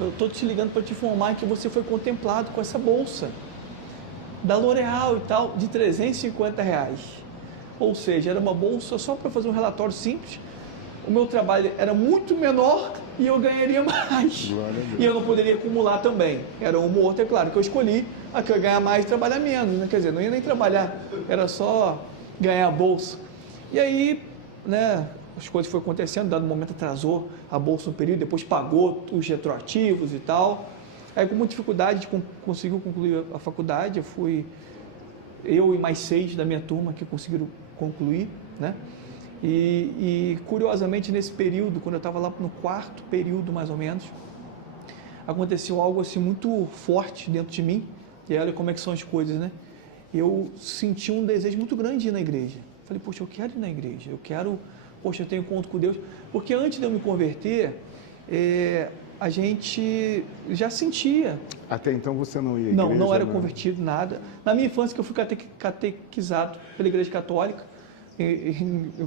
eu estou te ligando para te informar que você foi contemplado com essa bolsa da L'Oréal e tal, de R$350. Ou seja, era uma bolsa só para fazer um relatório simples, o meu trabalho era muito menor e eu ganharia mais. E eu não poderia acumular também. Era uma ou outra, é claro, que eu escolhi a que eu ia ganhar mais e trabalhar menos, né? Quer dizer, não ia nem trabalhar, era só ganhar a bolsa. E aí, né, as coisas foram acontecendo, dado momento atrasou a bolsa um período, depois pagou os retroativos e tal. Aí com muita dificuldade conseguiu concluir a faculdade, eu e mais 6 da minha turma que conseguiram concluir, né? E curiosamente nesse período, quando eu estava lá no 4º período mais ou menos, aconteceu algo assim muito forte dentro de mim, e olha como é que são as coisas, né? Eu senti um desejo muito grande de ir na igreja. Falei, poxa, eu quero ir na igreja, eu tenho encontro com Deus, porque antes de eu me converter, a gente já sentia. Até então você não ia à igreja? Não era convertido, nada. Na minha infância que eu fui catequizado pela igreja católica,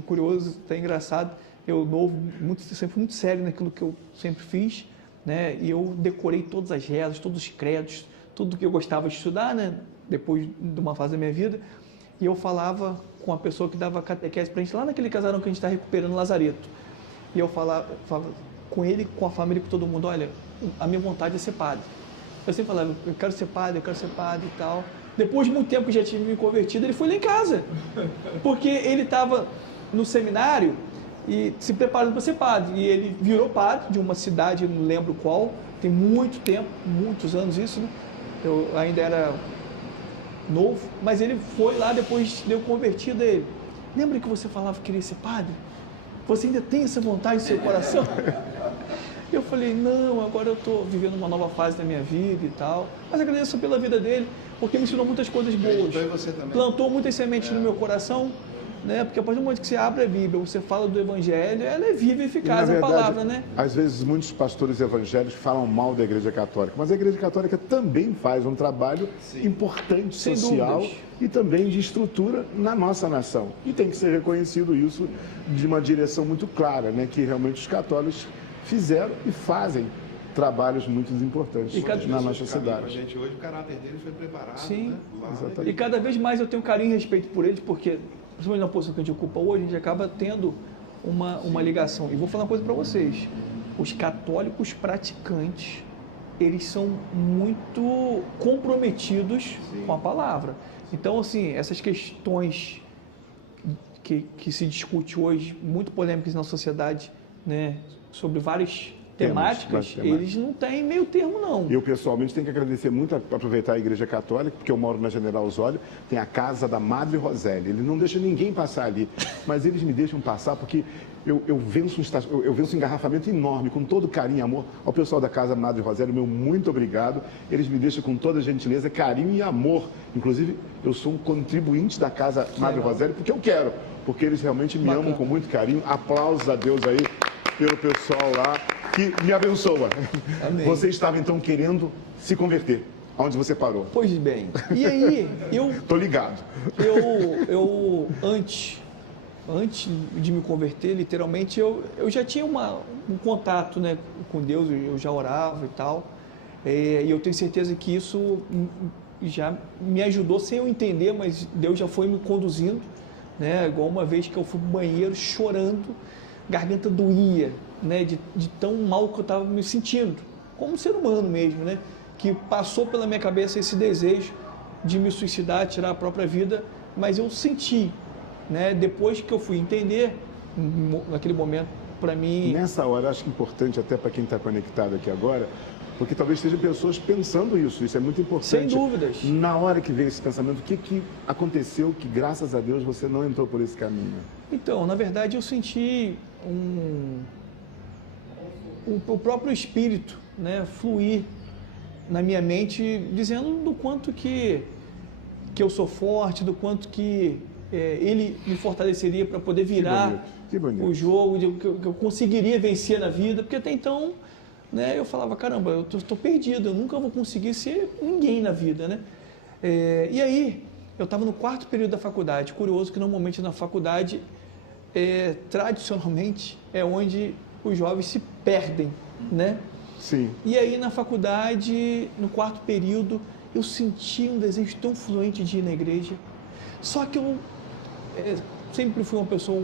curioso, até engraçado, eu novo, sempre muito sério naquilo que eu sempre fiz, né? E eu decorei todas as rezas, todos os credos, tudo que eu gostava de estudar, né? Depois de uma fase da minha vida, e eu falava com a pessoa que dava catequese para a gente lá naquele casarão que a gente está recuperando, Lazareto, e eu falava com ele, com a família, com todo mundo, olha, a minha vontade é ser padre. Eu sempre falava, eu quero ser padre e tal. Depois de muito tempo que já tinha me convertido, ele foi lá em casa, porque ele estava no seminário e se preparando para ser padre, e ele virou padre de uma cidade, não lembro qual, tem muito tempo, muitos anos isso, né? Eu ainda era novo, mas ele foi lá depois de eu convertido a ele. Lembra que você falava que queria ser padre? Você ainda tem essa vontade no seu coração? Eu falei, não, agora eu estou vivendo uma nova fase da minha vida e tal. Mas agradeço pela vida dele, porque me ensinou muitas coisas boas. Você também. Plantou muitas sementes no meu coração, né? Porque a partir do momento que você abre a Bíblia, você fala do Evangelho, ela é viva e eficaz, a palavra, né? Às vezes muitos pastores evangélicos falam mal da Igreja Católica, mas a Igreja Católica também faz um trabalho importante, Sem social dúvidas. E também de estrutura na nossa nação. E tem que ser reconhecido isso de uma direção muito clara, né? Que realmente os católicos fizeram e fazem trabalhos muito importantes na nossa cidade. A gente hoje, o caráter deles foi preparado. Sim, né? Exatamente. E cada vez mais eu tenho carinho e respeito por eles, porque, principalmente na posição que a gente ocupa hoje, a gente acaba tendo uma ligação. E vou falar uma coisa para vocês, os católicos praticantes, eles são muito comprometidos com a palavra. Então, assim, essas questões que se discute hoje, muito polêmicas na sociedade, né, sobre vários temáticas, eles não têm meio termo, não. Eu, pessoalmente, tenho que agradecer muito, aproveitar a Igreja Católica, porque eu moro na General Osório, tem a casa da Madre Rosélia. Ele não deixa ninguém passar ali, mas eles me deixam passar porque eu venço um engarrafamento enorme, com todo carinho e amor. Ao pessoal da casa Madre Rosélia, meu muito obrigado. Eles me deixam com toda gentileza, carinho e amor. Inclusive, eu sou um contribuinte da casa Madre Rosélia, porque eu quero, porque eles realmente me amam com muito carinho. Aplausos a Deus aí pelo pessoal lá que me abençoa. Amém. Você estava então querendo se converter. Onde você parou? Pois bem. E aí, Tô ligado. Eu antes de me converter, literalmente, eu já tinha um contato, né, com Deus, eu já orava e tal. E eu tenho certeza que isso já me ajudou sem eu entender, mas Deus já foi me conduzindo, né? Igual uma vez que eu fui pro banheiro chorando, garganta doía, né, de tão mal que eu estava me sentindo, como ser humano mesmo, né? Que passou pela minha cabeça esse desejo de me suicidar, tirar a própria vida, mas eu senti, né? Depois que eu fui entender, naquele momento, para mim... Nessa hora, acho que é importante até para quem está conectado aqui agora, porque talvez estejam pessoas pensando isso é muito importante. Sem dúvidas. Na hora que veio esse pensamento, o que aconteceu que, graças a Deus, você não entrou por esse caminho? Então, na verdade, eu senti o próprio Espírito, né, fluir na minha mente, dizendo do quanto que eu sou forte, do quanto que Ele me fortaleceria para poder virar que bonito. O jogo, que eu conseguiria vencer na vida, porque até então, né, eu falava, caramba, eu estou perdido, eu nunca vou conseguir ser ninguém na vida, né? E aí, eu estava no 4º período da faculdade. Curioso que normalmente na faculdade, tradicionalmente, é onde os jovens se perdem, né? Sim. E aí na faculdade, no 4º período, eu senti um desejo tão fluente de ir na igreja. Só que eu sempre fui uma pessoa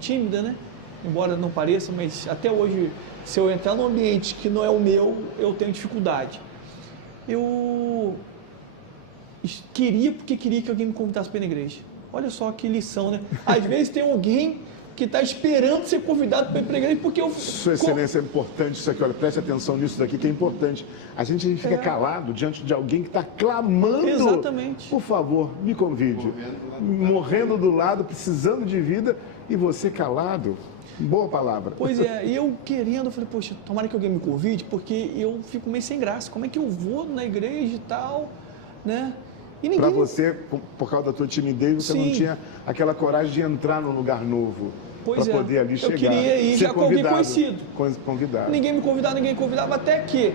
tímida, né? Embora não pareça, mas até hoje, se eu entrar num ambiente que não é o meu, eu tenho dificuldade. Eu queria que alguém me convidasse para ir na igreja. Olha só que lição, né? Às vezes tem alguém que está esperando ser convidado para ir para a igreja, porque eu... Sua Excelência, é importante isso aqui, olha, preste atenção nisso daqui, que é importante. A gente fica calado diante de alguém que está clamando. Exatamente. Por favor, me convide. Morrendo do lado, precisando de vida, e você calado. Boa palavra. Pois é, e eu querendo, eu falei, poxa, tomara que alguém me convide, porque eu fico meio sem graça. Como é que eu vou na igreja e tal, né? Para você, por causa da tua timidez, você Sim. não tinha aquela coragem de entrar num lugar novo. Pois para poder ali chegar. Eu queria ir já com alguém conhecido. Convidado. Ninguém me convidava, até que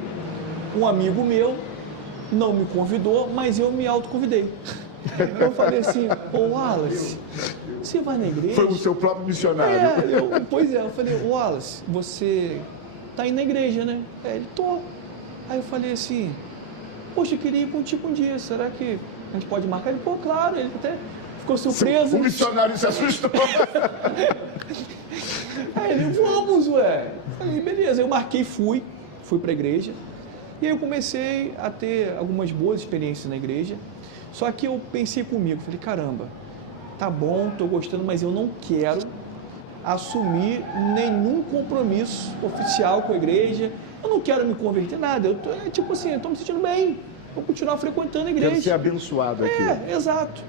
um amigo meu não me convidou, mas eu me autoconvidei. Eu falei assim, ô Wallace, você vai na igreja? Foi o seu próprio missionário. Eu falei, Wallace, você tá indo na igreja, né? Ele, tô. Aí eu falei assim, poxa, eu queria ir contigo um dia, será que a gente pode marcar? Ele, pô, claro, ele até ficou surpreso. O missionário se assustou. Aí ele, vamos, ué. Falei, beleza, eu marquei, fui para a igreja. E aí eu comecei a ter algumas boas experiências na igreja. Só que eu pensei comigo, falei, caramba, tá bom, tô gostando, mas eu não quero assumir nenhum compromisso oficial com a igreja. Eu não quero me converter, nada. Eu tô me sentindo bem. Vou continuar frequentando a igreja. Quero ser abençoado aqui. Exato.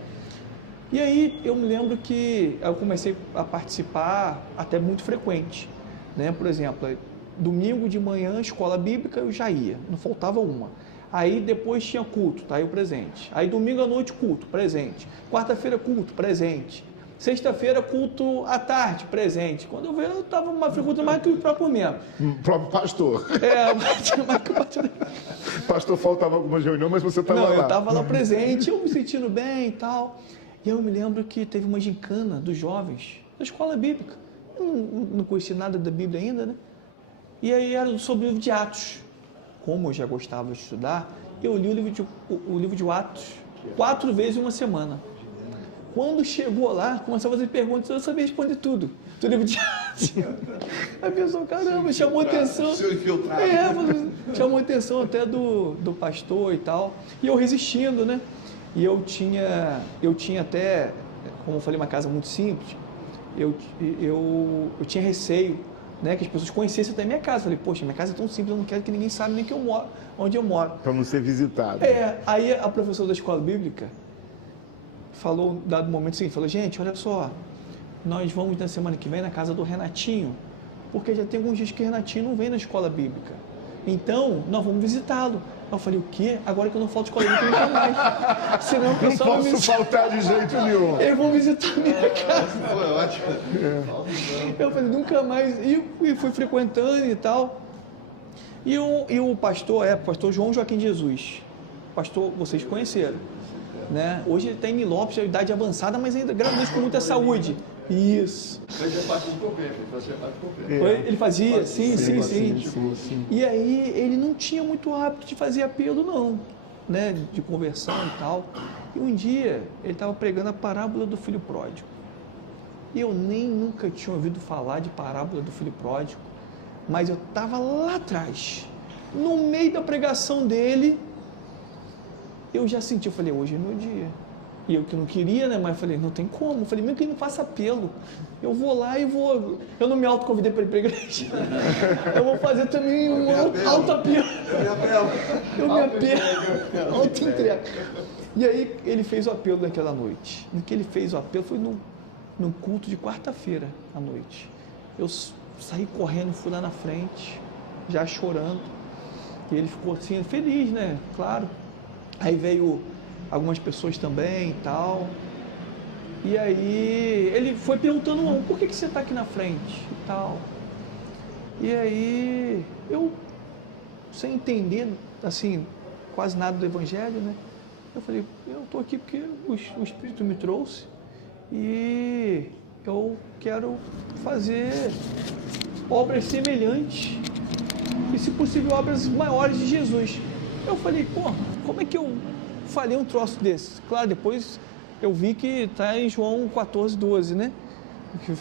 E aí eu me lembro que eu comecei a participar até muito frequente, né? Por exemplo, domingo de manhã, escola bíblica, eu já ia, não faltava uma. Aí depois tinha culto, tá aí o presente. Aí domingo à noite, culto, presente. Quarta-feira, culto, presente. Sexta-feira, culto à tarde, presente. Quando eu vejo, eu estava frequentando mais que o próprio membro. O próprio pastor. Mais que o pastor. Pastor faltava algumas reuniões, mas você estava lá. Não, eu estava lá presente, eu me sentindo bem e tal. E eu me lembro que teve uma gincana dos jovens da escola bíblica. Eu não conhecia nada da Bíblia ainda, né? E aí era sobre o livro de Atos. Como eu já gostava de estudar, eu li o livro de Atos 4 vezes em uma semana. Quando chegou lá, começou a fazer perguntas, eu sabia responder tudo. Do livro de Atos. A pessoa, caramba, chamou atenção. Chamou atenção até do pastor e tal. E eu resistindo, né? E eu tinha até, como eu falei, uma casa muito simples, eu tinha receio né, que as pessoas conhecessem até a minha casa. Eu falei, poxa, minha casa é tão simples, eu não quero que ninguém saiba nem que eu moro, onde eu moro. Para não ser visitado. Aí a professora da escola bíblica falou, dado momento seguinte, falou, gente, olha só, nós vamos na semana que vem na casa do Renatinho, porque já tem alguns dias que o Renatinho não vem na escola bíblica. Então, nós vamos visitá-lo. Eu falei, o quê? Agora que eu não falto escola bíblica nunca mais. Senão o pessoal não posso faltar de jeito nenhum. Eles vão visitar a minha casa. Foi ótimo. Eu falei, nunca mais. E fui frequentando e tal. E o pastor, pastor João Joaquim Jesus. Pastor, vocês conheceram. Né? Hoje ele está em Nilópolis, idade avançada, mas ainda, graças a Deus, com muita saúde. Isso. Mas é parte de governo, ele fazia parte do governo. Ele fazia? Sim. Sim. E aí ele não tinha muito hábito de fazer apelo, não, né? De conversão e tal. E um dia ele estava pregando a parábola do filho pródigo. E eu nem nunca tinha ouvido falar de parábola do filho pródigo, mas eu estava lá atrás, no meio da pregação dele, eu já senti, eu falei, hoje é meu dia. E eu que não queria, né? Mas eu falei, não tem como. Eu falei, mesmo que ele não faça apelo, eu vou lá e vou... Eu não me autoconvidei para ir para a igreja. Eu vou fazer também um auto-apelo. Eu me apelo. Auto-entrega. E aí ele fez o apelo naquela noite. No que ele fez o apelo foi num culto de quarta-feira à noite. Eu saí correndo, fui lá na frente, já chorando. E ele ficou assim, feliz, né? Claro. Aí veio algumas pessoas também e tal. E aí ele foi perguntando, por que você está aqui na frente e tal. E aí eu, sem entender, assim, quase nada do evangelho, né? Eu falei, eu estou aqui porque o Espírito me trouxe e eu quero fazer obras semelhantes e, se possível, obras maiores de Jesus. Eu falei, como é que eu falei um troço desse? Claro, depois eu vi que está em João 14:12, né? Que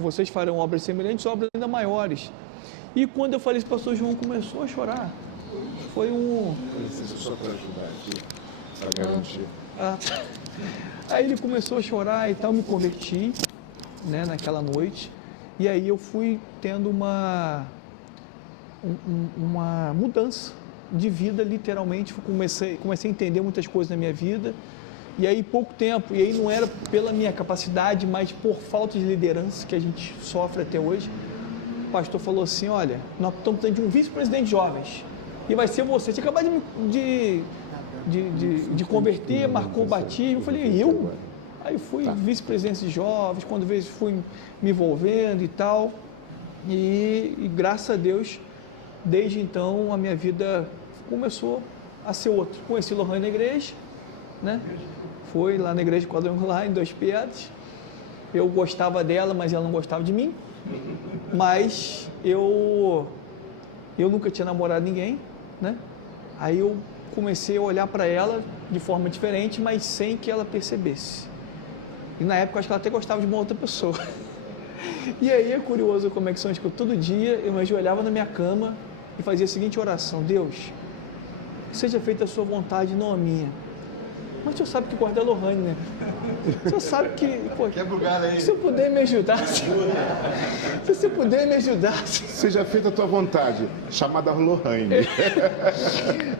vocês farão obras semelhantes, obras ainda maiores. E quando eu falei isso, o pastor João começou a chorar. Foi Só para ajudar aqui, para garantir. Aí ele começou a chorar e tal, me converti, né, naquela noite. E aí eu fui tendo uma mudança de vida, literalmente. Comecei a entender muitas coisas na minha vida. E aí, pouco tempo, e aí não era pela minha capacidade, mas por falta de liderança que a gente sofre até hoje, o pastor falou assim, olha, nós estamos precisando de um vice-presidente de jovens, e vai ser você. Você acabou de converter, marcou o batismo. Eu falei, eu? Aí fui vice-presidente de jovens, quando vezes fui me envolvendo e tal, e graças a Deus, desde então, a minha vida começou a ser outra. Conheci Lohane na igreja, né? Fui lá na igreja quadrangular, em Dois Pedras. Eu gostava dela, mas ela não gostava de mim. Mas eu nunca tinha namorado ninguém, né? Aí eu comecei a olhar para ela de forma diferente, mas sem que ela percebesse. E na época, eu acho que ela até gostava de uma outra pessoa. E aí é curioso como é que são as coisas. Todo dia eu me ajoelhava na minha cama e fazia a seguinte oração: Deus, que seja feita a sua vontade, não a minha. Mas o senhor sabe que guarda a Lohane, né? O senhor sabe que... Quebra o galho aí. Se você puder me ajudar... Se você puder me ajudar... Seja feita a tua vontade, chamada Lohane.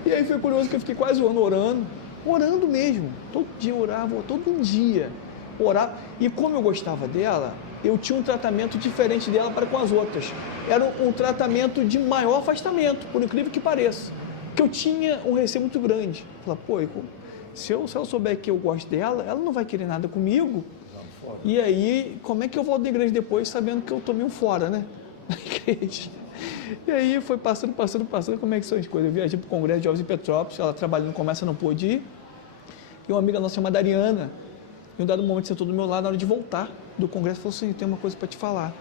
E aí foi curioso que eu fiquei quase um ano orando mesmo. Todo dia eu orava, todo dia orava. E como eu gostava dela, eu tinha um tratamento diferente dela para com as outras. Era um tratamento de maior afastamento, por incrível que pareça. Porque eu tinha um receio muito grande. Falei, se ela souber que eu gosto dela, ela não vai querer nada comigo. E aí, como é que eu volto da igreja depois sabendo que eu tomei um fora, né? Na igreja. E aí foi passando, como é que são as coisas? Eu viajei para o Congresso de Jovens em Petrópolis, ela trabalhando no comércio, não pôde ir. E uma amiga nossa chamada Ariana, em um dado momento, sentou do meu lado, na hora de voltar do Congresso, falou assim, tem uma coisa para te falar.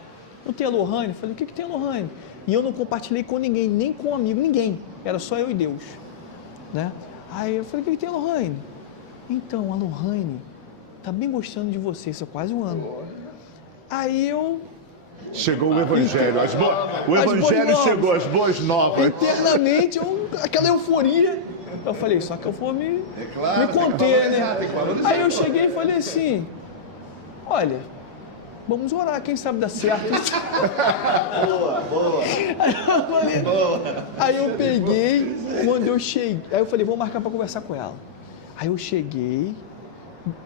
Não tem a Lohane? Eu falei, o que tem a Lohane? E eu não compartilhei com ninguém, nem com um amigo, ninguém. Era só eu e Deus, né? Aí eu falei, o que tem a Lohane? Então, a Lohane tá bem gostando de você, isso é quase um ano. Aí eu... Chegou o Evangelho, o Evangelho chegou, as boas novas. Internamente, aquela euforia. Eu falei, só que eu vou me conter, né? Aí eu cheguei e falei assim, olha, vamos orar, quem sabe dá certo. Boa. Aí eu peguei, quando eu cheguei, aí eu falei, vou marcar para conversar com ela. Aí eu cheguei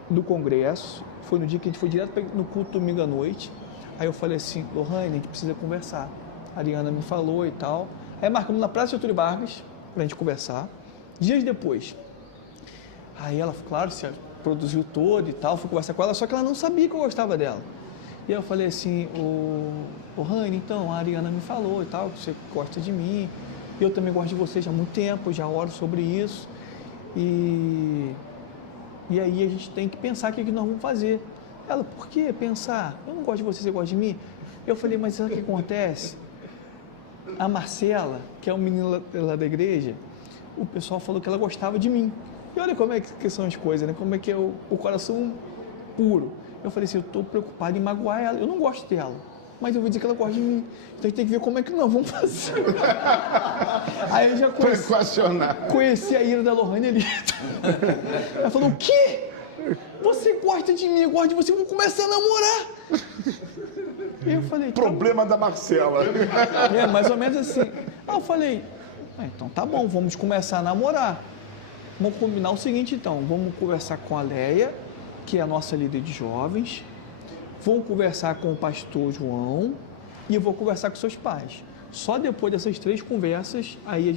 do congresso, foi no dia que a gente foi direto no culto domingo à noite. Aí eu falei assim, Lohane, a gente precisa conversar. A Ariana me falou e tal. Aí marcamos na Praça Getúlio Vargas pra gente conversar. Dias depois. Aí ela, claro, se produziu todo e tal, fui conversar com ela, só que ela não sabia que eu gostava dela. E eu falei assim, Lohane, então, a Ariana me falou e tal, que você gosta de mim. Eu também gosto de você já há muito tempo, já oro sobre isso. E aí a gente tem que pensar o que nós vamos fazer. Ela, por que pensar? Eu não gosto de você, você gosta de mim? Eu falei, mas sabe o que acontece? A Marcela, que é uma menina lá da igreja, o pessoal falou que ela gostava de mim. E olha como é que são as coisas, né? Como é que é o coração puro. Eu falei assim, eu estou preocupado em magoar ela. Eu não gosto dela, mas eu vou dizer que ela gosta de mim. Então a gente tem que ver como é que nós vamos fazer. Aí eu já conheci a ira da Lohane ali. Ela falou, o quê? Você gosta de mim, eu gosto de você, vamos começar a namorar. E eu falei, problema da Marcela. Mais ou menos assim. Aí eu falei, então tá bom, vamos começar a namorar. Vamos combinar o seguinte então, vamos conversar com a Leia, que é a nossa líder de jovens, vamos conversar com o pastor João e eu vou conversar com seus pais. Só depois dessas 3 conversas, aí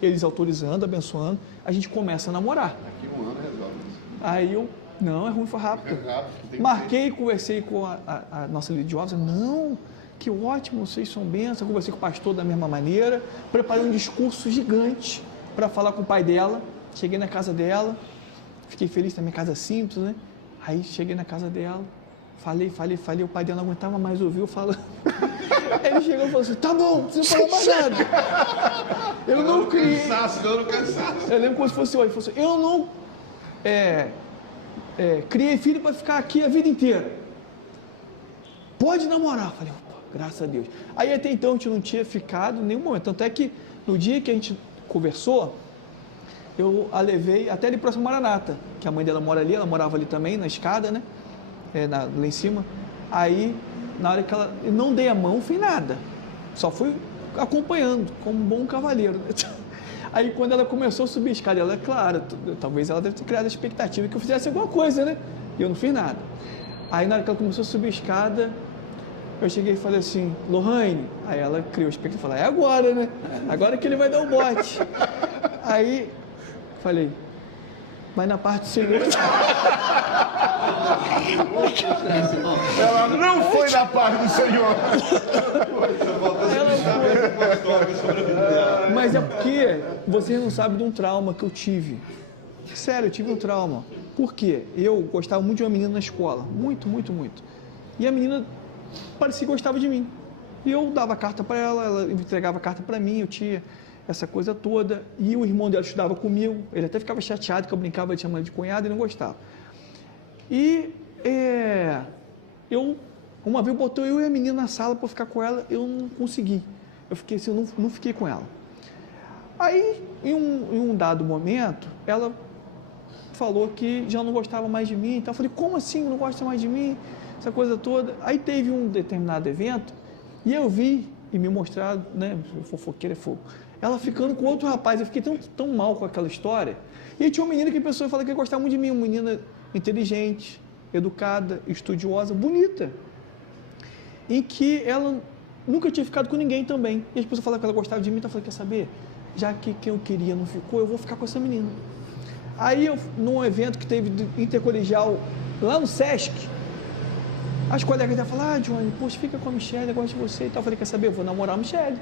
eles autorizando, abençoando, a gente começa a namorar. Daqui 1 ano resolve isso. Aí não, é ruim, foi rápido. Marquei, conversei com a nossa líder de jovens, não, que ótimo, vocês são bênçãos. Conversei com o pastor da mesma maneira, preparei um discurso gigante para falar com o pai dela. Cheguei na casa dela, fiquei feliz, na minha casa simples, né? Aí cheguei na casa dela, falei, o pai dela não aguentava mais ouvir eu falando. Ele chegou e falou assim, tá bom, não precisa falar mais nada. Eu não criei. Eu lembro como se fosse hoje, eu não criei filho para ficar aqui a vida inteira. Pode namorar. Falei, opa, graças a Deus. Aí até então a gente não tinha ficado em nenhum momento. Tanto é que no dia que a gente conversou, eu a levei até ali próximo ao Maranata, que a mãe dela mora ali, ela morava ali também, na escada, né? Lá em cima. Aí, na hora que ela... Eu não dei a mão, fiz nada. Só fui acompanhando, como um bom cavaleiro. Aí, quando ela começou a subir a escada, ela, claro, talvez ela deve ter criado a expectativa que eu fizesse alguma coisa, né? E eu não fiz nada. Aí, na hora que ela começou a subir a escada, eu cheguei e falei assim, Lohane. Aí ela criou a expectativa, falou, é agora, né? Agora que ele vai dar o bote. Aí... Falei, vai na parte do Senhor. Ela não foi na parte do Senhor. Mas é porque vocês não sabem de um trauma que eu tive. Sério, eu tive um trauma. Por quê? Eu gostava muito de uma menina na escola. Muito, muito, muito. E a menina parecia que gostava de mim. E eu dava carta para ela, ela entregava carta para mim, eu tinha... essa coisa toda, e o irmão dela estudava comigo, ele até ficava chateado que eu brincava de chamar de cunhado e não gostava. E uma vez botou eu e a menina na sala para ficar com ela, eu não consegui, eu fiquei assim, eu não fiquei com ela. Aí, em um dado momento, ela falou que já não gostava mais de mim, então eu falei, como assim, não gosta mais de mim, essa coisa toda. Aí teve um determinado evento, e eu vi, e me mostraram, né, fofoqueira é fogo, ela ficando com outro rapaz, eu fiquei tão mal com aquela história. E aí tinha uma menina que a pessoa fala que gostava muito de mim, uma menina inteligente, educada, estudiosa, bonita, em que ela nunca tinha ficado com ninguém também. E as pessoas falavam que ela gostava de mim, então eu falei, quer saber? Já que quem eu queria não ficou, eu vou ficar com essa menina. Aí, num evento que teve intercolegial lá no Sesc, as colegas dela falaram, Johnny, poxa, fica com a Michelle, eu gosto de você e tal. Eu falei, quer saber? Eu vou namorar a Michelle.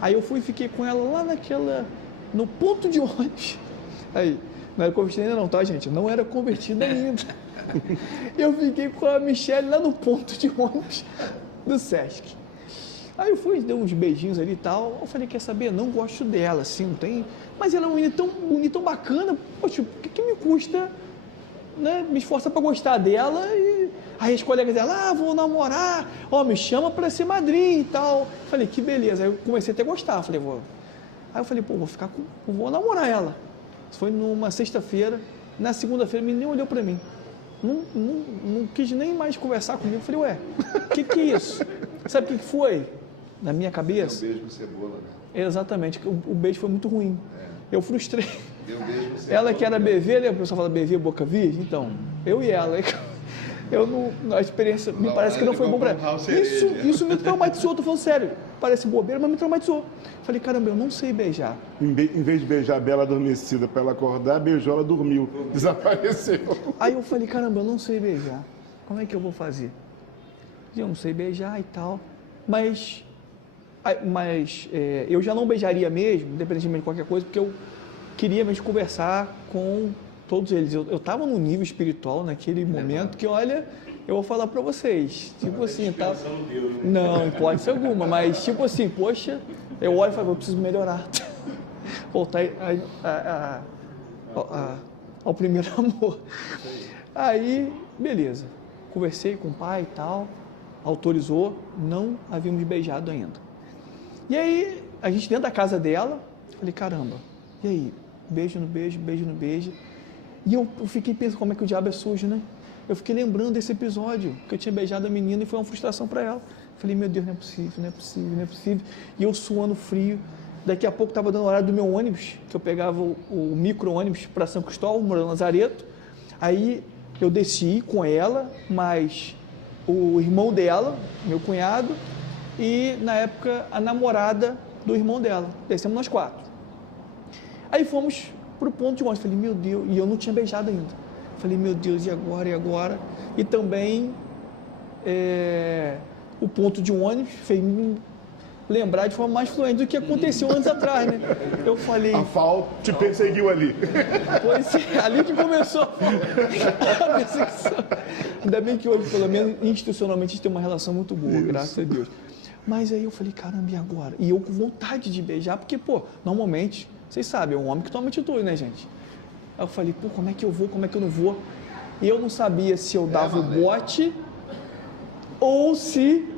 Aí eu fui e fiquei com ela lá no ponto de ônibus. Aí, não era convertida ainda não, tá, gente? Não era convertida ainda. Eu fiquei com a Michelle lá no ponto de ônibus do Sesc. Aí eu fui, dei uns beijinhos ali e tal. Eu falei, quer saber? Não gosto dela, assim, não tem... Mas ela é uma menina tão bonita, tão bacana. Poxa, o que me custa, né, me esforçar para gostar dela? E... Aí as colegas dela, vou namorar, me chama para ser madrinha e tal. Falei, que beleza. Aí eu comecei até a gostar, falei, vou. Aí eu falei, pô, vou namorar ela. Isso foi numa sexta-feira, na segunda-feira a menina nem olhou para mim. não quis nem mais conversar comigo. Eu falei, ué, o que é isso? Sabe o que foi? Na minha cabeça? Deu um beijo com cebola, né? Exatamente, o beijo foi muito ruim. Eu frustrei. Deu um beijo com cebola. Ela que era BV, lembra? O pessoal fala BV, boca virgem? Então, eu e ela. Eu não, a experiência me parece que não foi bom para ela. Isso me traumatizou, tô falando sério. Parece bobeira, mas me traumatizou. Falei, caramba, eu não sei beijar. Em vez de beijar a Bela adormecida para ela acordar, beijou, ela dormiu, desapareceu. Aí eu falei, caramba, eu não sei beijar. Como é que eu vou fazer? Eu não sei beijar e tal, mas eu já não beijaria mesmo, independentemente de qualquer coisa, porque eu queria mesmo conversar com todos eles. Eu estava num nível espiritual naquele momento que, olha, eu vou falar para vocês, tipo assim, tá? Não, pode ser alguma, mas tipo assim, poxa, eu olho e falo, eu preciso melhorar, voltar ao primeiro amor. Aí, beleza, conversei com o pai e tal, autorizou, não havíamos beijado ainda. E aí, a gente dentro da casa dela, falei, caramba, e aí? Beijo no beijo, beijo no beijo. E eu fiquei pensando, como é que o diabo é sujo, né? Eu fiquei lembrando desse episódio, que eu tinha beijado a menina e foi uma frustração para ela. Falei, meu Deus, não é possível, não é possível, não é possível. E eu suando frio. Daqui a pouco estava dando o horário do meu ônibus, que eu pegava o micro-ônibus para São Cristóvão, morando em Lazareto. Aí eu desci com ela, mas o irmão dela, meu cunhado, e na época a namorada do irmão dela. Descemos nós 4. Aí fomos para o ponto de ônibus. Falei, meu Deus, e eu não tinha beijado ainda. Falei, meu Deus, e agora, e agora? E também o ponto de ônibus fez me lembrar de forma mais fluente do que aconteceu anos atrás, né? Eu falei... A FAO te perseguiu ali. Pois é, ali que começou a perseguição. Ainda bem que hoje, pelo menos, institucionalmente, a gente tem uma relação muito boa, isso, graças a Deus. Mas aí eu falei, caramba, e agora? E eu com vontade de beijar, porque, pô, normalmente, vocês sabem, é um homem que toma atitude, né, gente? Aí eu falei, pô, como é que eu vou, como é que eu não vou? E eu não sabia se eu dava o bote ou se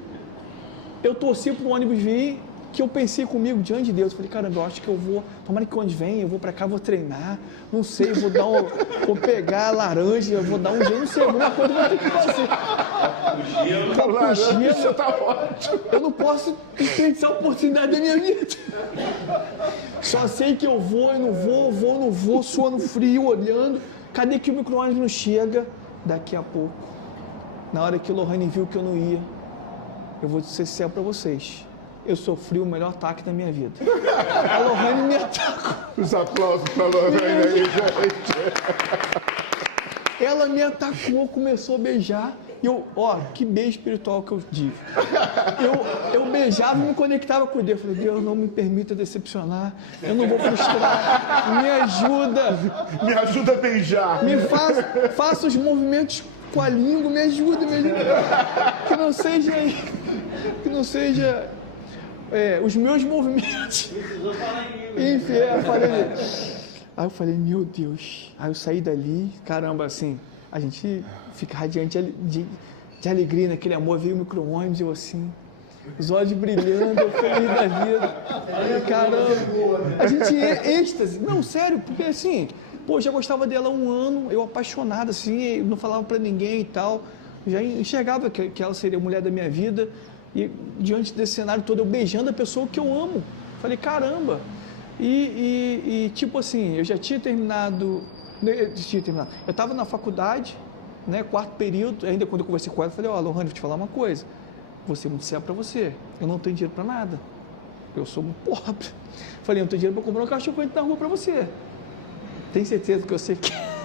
eu torcia para o ônibus vir, que eu pensei comigo, diante de Deus. Eu falei, caramba, eu acho que eu vou, tomara que o ônibus venha, eu vou para cá, vou treinar, não sei, vou pegar a laranja, eu vou dar um jeito, não sei, alguma coisa eu vou ter que fazer. Isso tá ótimo. Eu não posso desperdiçar a oportunidade da minha vida. Só sei que eu vou, eu não vou, suando frio, olhando. Cadê que o micro-ônibus não chega? Daqui a pouco, na hora que o Lohane viu que eu não ia, eu vou ser sincero para vocês, eu sofri o melhor ataque da minha vida. A Lohane me atacou. Os aplausos para a Lohane aí, gente. Ela me atacou, começou a beijar. E eu, que beijo espiritual que eu tive. Eu beijava e me conectava com Deus. Eu falei, Deus, não me permita decepcionar. Eu não vou frustrar. Me ajuda. Me ajuda a beijar. Faça os movimentos com a língua. Me ajuda. Que não seja os meus movimentos. Enfim, eu falei. Aí eu falei, meu Deus. Aí eu saí dali, caramba, assim, a gente fica radiante de alegria naquele amor. Veio o micro-ônibus, eu assim, os olhos brilhando, eu feliz da vida. Aí, caramba, a gente êxtase. Não, sério, porque assim, pô, já gostava dela há um ano, eu apaixonado, assim, não falava pra ninguém e tal. Já enxergava que ela seria a mulher da minha vida. E diante desse cenário todo, eu beijando a pessoa que eu amo. Falei, caramba. E tipo assim, eu já tinha terminado. Eu estava na faculdade, né, 4º período, ainda quando eu conversei com ela, eu falei, Lohane, vou te falar uma coisa, vou ser muito sério para você, eu não tenho dinheiro para nada, eu sou muito pobre. Falei, eu não tenho dinheiro para comprar um cachorro-quente na rua para você. Tem certeza que você quer?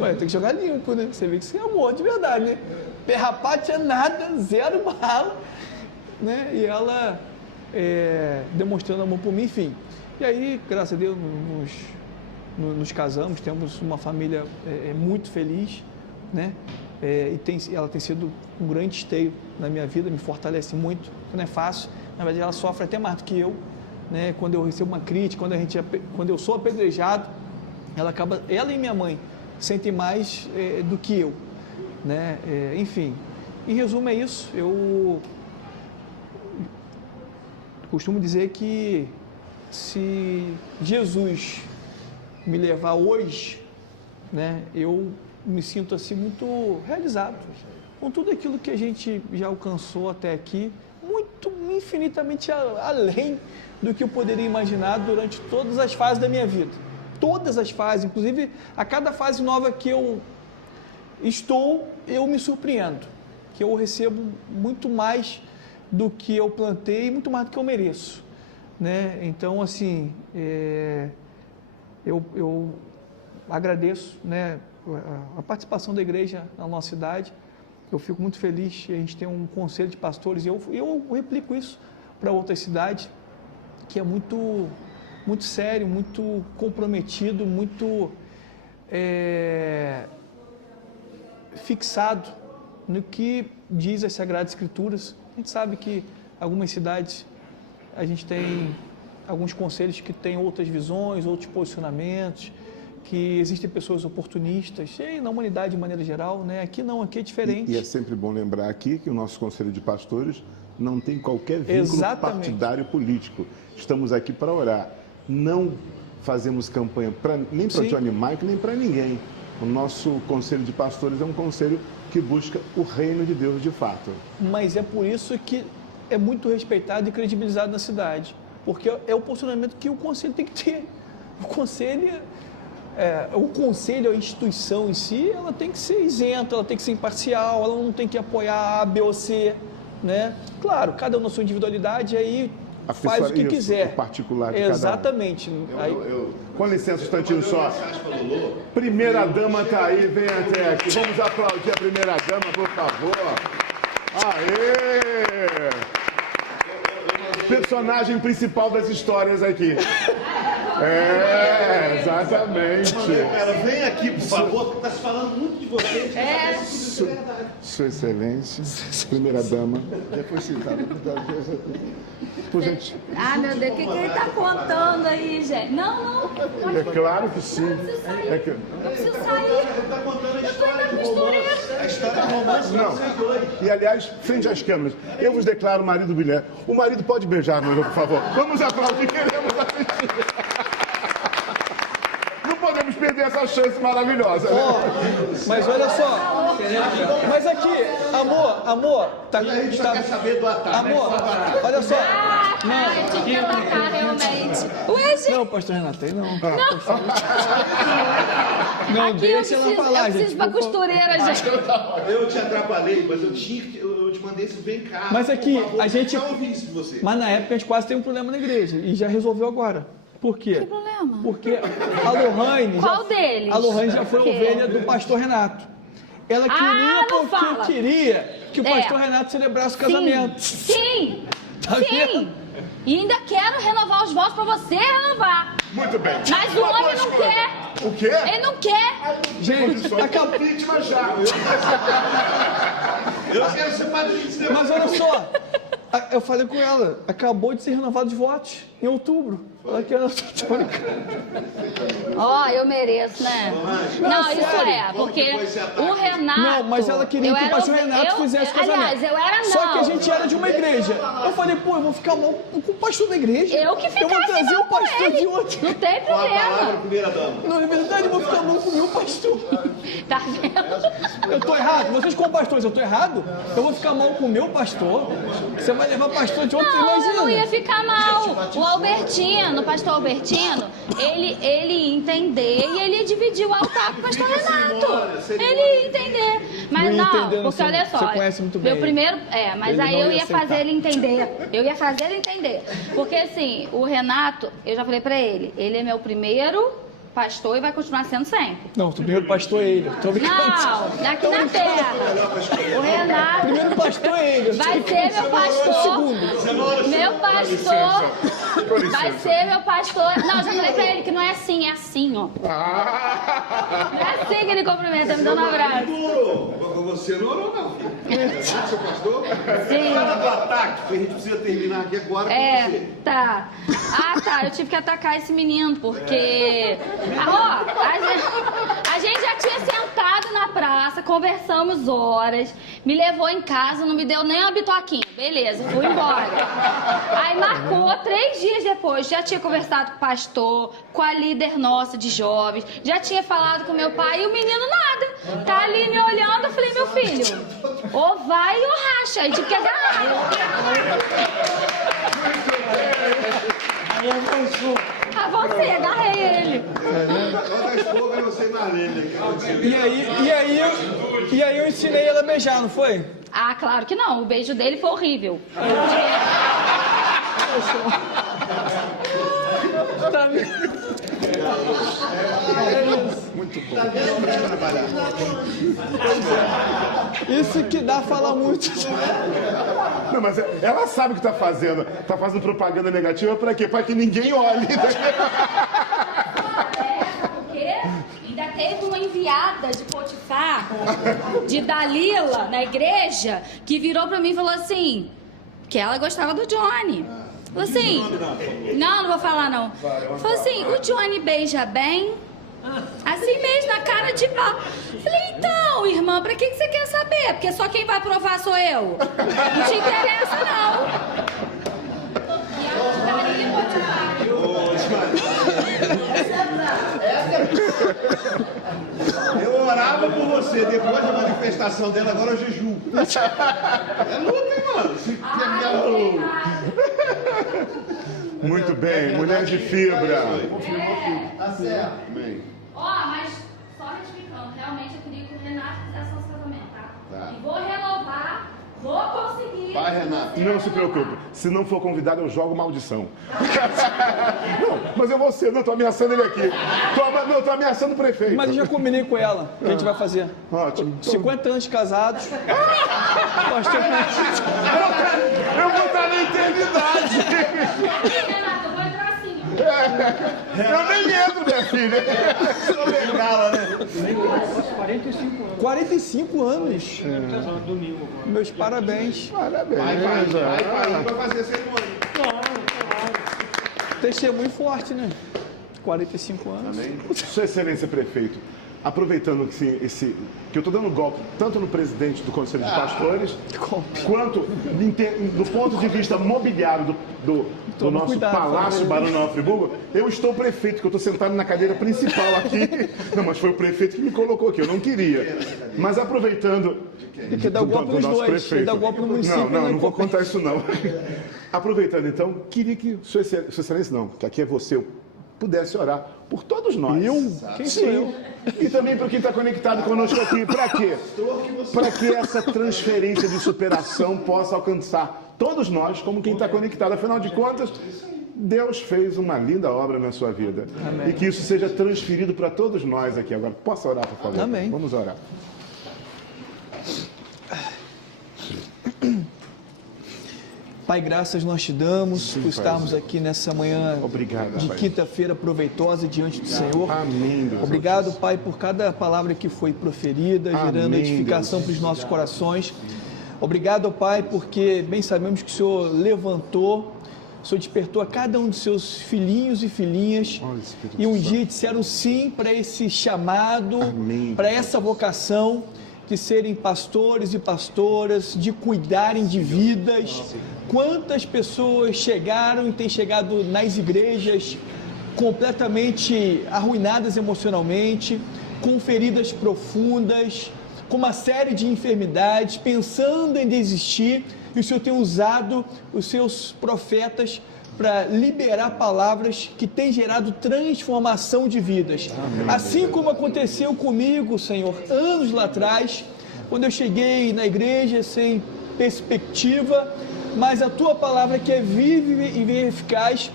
Ué, tem que jogar limpo, né? Você vê que você é amor de verdade, né? Perrapate é nada, zero bala, né? E ela demonstrando amor por mim, enfim. E aí, graças a Deus, nos casamos, temos uma família muito feliz, né? E ela tem sido um grande esteio na minha vida, me fortalece muito, não é fácil. Na verdade, ela sofre até mais do que eu, né? Quando eu recebo uma crítica, quando eu sou apedrejado, ela e minha mãe sentem mais do que eu, né? Enfim, em resumo é isso. Eu costumo dizer que se Jesus me levar hoje, né, eu me sinto assim muito realizado com tudo aquilo que a gente já alcançou até aqui, muito infinitamente além do que eu poderia imaginar durante todas as fases da minha vida. Todas as fases, inclusive a cada fase nova que eu estou, eu me surpreendo, que eu recebo muito mais do que eu plantei, muito mais do que eu mereço, né? Então, assim, eu agradeço, né, a participação da igreja na nossa cidade. Eu fico muito feliz, a gente tem um conselho de pastores, e eu replico isso para outras cidades, que é muito, muito sério, muito comprometido, muito fixado no que diz as Sagradas Escrituras. A gente sabe que algumas cidades, a gente tem alguns conselhos que têm outras visões, outros posicionamentos, que existem pessoas oportunistas, e na humanidade de maneira geral, né? Aqui não, aqui é diferente. E é sempre bom lembrar aqui que o nosso Conselho de Pastores não tem qualquer vínculo partidário político. Estamos aqui para orar. Não fazemos campanha nem para Johnny Mike, nem para ninguém. O nosso Conselho de Pastores é um conselho que busca o reino de Deus de fato. Mas é por isso que é muito respeitado e credibilizado na cidade, porque é o posicionamento que o conselho tem que ter. O conselho, a instituição em si, ela tem que ser isenta, ela tem que ser imparcial, ela não tem que apoiar A, B ou C, né? Claro, cada um na sua individualidade, aí faz o que quiser. O particular de exatamente. Cada um. Com licença, um instantinho só. Primeira dama está aí, vem até aqui. Vamos aplaudir a primeira dama, por favor. Aê! Personagem principal das histórias aqui. Exatamente. Cara, vem aqui, por favor, porque está se falando muito de vocês. Sua Excelência, primeira dama. Depois citada. Por gente. Ah, meu Deus, o que ele está contando aí, gente? Não. É claro que sim. Eu preciso sair. Eu preciso sair. Ele está contando a história de romance. A história de romance de vocês dois. E, aliás, frente às câmeras, eu vos declaro marido do Guilherme. O marido pode beijar a noiva, por favor. Vamos aplaudir, queremos assistir. Não podemos perder essa chance maravilhosa, né? Mas olha só. Mas aqui, amor. E a gente quer saber do ataque. Amor, olha só. Eu tinha que atacar realmente. Ué, gente. Não, pastor Renato, aí não. Não, Aqui deixa ela falar, eu gente. preciso pra costureira, gente. Eu te atrapalhei, mas eu te mandei isso bem caro. Mas aqui, por favor, a gente... não ouvi isso de você. Mas na época a gente quase tem um problema na igreja. E já resolveu agora. Por quê? Que problema? Porque a Lohane... Qual deles? A Lohane já foi ovelha do pastor Renato. Ela queria porque queria que o pastor Renato celebrasse o casamento. Sim. Tá vendo? E ainda quero renovar os votos pra você renovar. Muito bem. Mas o homem não quer. O quê? Ele não quer. Gente, acabou. Vítima já. Eu quero ser padrinho de seu. Mas olha só, eu falei com ela, acabou de ser renovado os votos em outubro. Ela quer... Ó, eu mereço, né? Não, isso sério. porque o Renato... Não, mas ela queria que o pastor Renato fizesse o casamento. Aliás, eu era não. Só que a gente era de uma igreja. Eu falei, pô, eu vou ficar mal com o pastor da igreja. Eu que ficar Eu vou trazer o pastor de outro. Não tem Com a palavra, problema. primeira dama. Não, na verdade, eu vou ficar mal com o meu pastor. Tá vendo? Eu tô errado? Vocês como pastores, eu tô errado? Eu vou ficar mal com o meu pastor? Você vai levar pastor de outro, Não, imagina. eu não ia ficar mal. O Albertino, o pastor Albertino, ele ia entender e ele ia dividir o altar com o pastor Renato. Ele ia entender. Mas Não ia não, entender, porque você- olha só. você conhece muito bem Meu primeiro. Mas Ele aí não eu ia ia aceitar. fazer ele entender. Eu ia fazer ele entender. Porque assim, o Renato, eu já falei pra ele, ele é meu primeiro pastor e vai continuar sendo sempre. Não, o primeiro pastor é ele. Tô brincando. Não, daqui na terra. O Renato. Primeiro pastor é ele. Vai ser meu pastor. Meu pastor. Vai ser meu pastor. Não, já falei pra ele que não é assim, é assim, ó. Não é assim que ele cumprimenta, me dando um abraço. Você não orou, não. Seu pastor? Sim. Fala do ataque, que a gente precisa terminar aqui agora com você. Tá. tá? Eu tive que atacar esse menino, porque... a gente já tinha sentado na praça, conversamos horas, me levou em casa, não me deu nem uma bitoquinha. Beleza, fui embora. Aí marcou 3 dias depois, já tinha conversado com o pastor, com a líder nossa de jovens, já tinha falado com meu pai e o menino nada. Tá ali me olhando, eu falei, meu filho, ou vai ou racha, aí tive que agarrar. Aí avançou. Avancei, agarrei ele. Outra escova eu sei Marlene. E aí eu ensinei ela a beijar, não foi? Ah, claro que não, o beijo dele foi horrível. Muito bom. Isso que dá a falar muito. Não, mas ela sabe o que está fazendo. Está fazendo propaganda negativa para quê? Para que ninguém olhe. Porque ainda teve uma enviada de Potifar, de Dalila, na igreja, que virou pra mim e falou assim, que ela gostava do Johnny. Falou assim, não vou falar não. Falou assim, o Johnny beija bem? Assim mesmo, na cara de pau. Falei, então, irmã, pra que você quer saber? Porque só quem vai provar sou eu. Não te interessa, não. E a Dalila e Potifar. Eu orava por você, depois da manifestação dela, agora eu jejum. É luta, hein, mano? Muito bem, mulher de fibra. Tá certo. Mas só retificando, realmente eu queria que o Renato fizesse nosso casamento, Tá. E vou renovar, vou conseguir. Vai, Renato. Não se preocupe, se não for convidado eu jogo maldição. Não, mas eu vou ser, não, tô ameaçando ele aqui. Tô ameaçando o prefeito. Mas eu já combinei com ela o que a gente vai fazer. Ótimo. 50 anos de casados. Pastor, Eu vou estar na eternidade. Renato, eu vou entrar assim. Eu nem entro, minha filha. Sou bengala, né? 45 anos. Meus parabéns. Parabéns. Vai fazer a cerimônia. Testemunho forte, né? 45 anos. Sua Excelência Prefeito, aproveitando que eu estou dando golpe tanto no presidente do Conselho de Pastores, quanto do ponto de vista mobiliário do nosso cuidado, Palácio Barão de Nova Friburgo, eu estou prefeito, que eu estou sentado na cadeira principal aqui. Não, mas foi o prefeito que me colocou aqui, eu não queria. Mas aproveitando Tem que dar golpe nos nosso dois. prefeito. Tem que dar golpe no município. Não vou contar isso não. Aproveitando então, queria que Sua Excelência não, que aqui é você, eu pudesse orar por todos nós. Quem sou eu? E também para quem está conectado conosco aqui. Para quê? Para que essa transferência de superação possa alcançar todos nós, como quem está conectado. Afinal de contas, Deus fez uma linda obra na sua vida. Amém. E que isso seja transferido para todos nós aqui agora. Posso orar, por favor? Amém. Vamos orar. Pai, graças nós te damos por estarmos aqui nessa manhã Obrigado, de Pai. quinta-feira proveitosa diante do Senhor. Amém, Deus. Obrigado, Pai, por cada palavra que foi proferida, gerando Amém, edificação Deus. para os nossos corações. Obrigado, Pai, porque bem sabemos que o Senhor levantou, o Senhor despertou a cada um dos seus filhinhos e filhinhas Olha, Espírito e um Santo. dia disseram sim para esse chamado, Amém, para essa vocação de serem pastores e pastoras, de cuidarem de vidas. Quantas pessoas chegaram e têm chegado nas igrejas completamente arruinadas emocionalmente, com feridas profundas, com uma série de enfermidades, pensando em desistir, e o Senhor tem usado os seus profetas para liberar palavras que têm gerado transformação de vidas. Assim como aconteceu comigo, Senhor, anos lá atrás, quando eu cheguei na igreja sem perspectiva, mas a Tua palavra, que é viva e eficaz,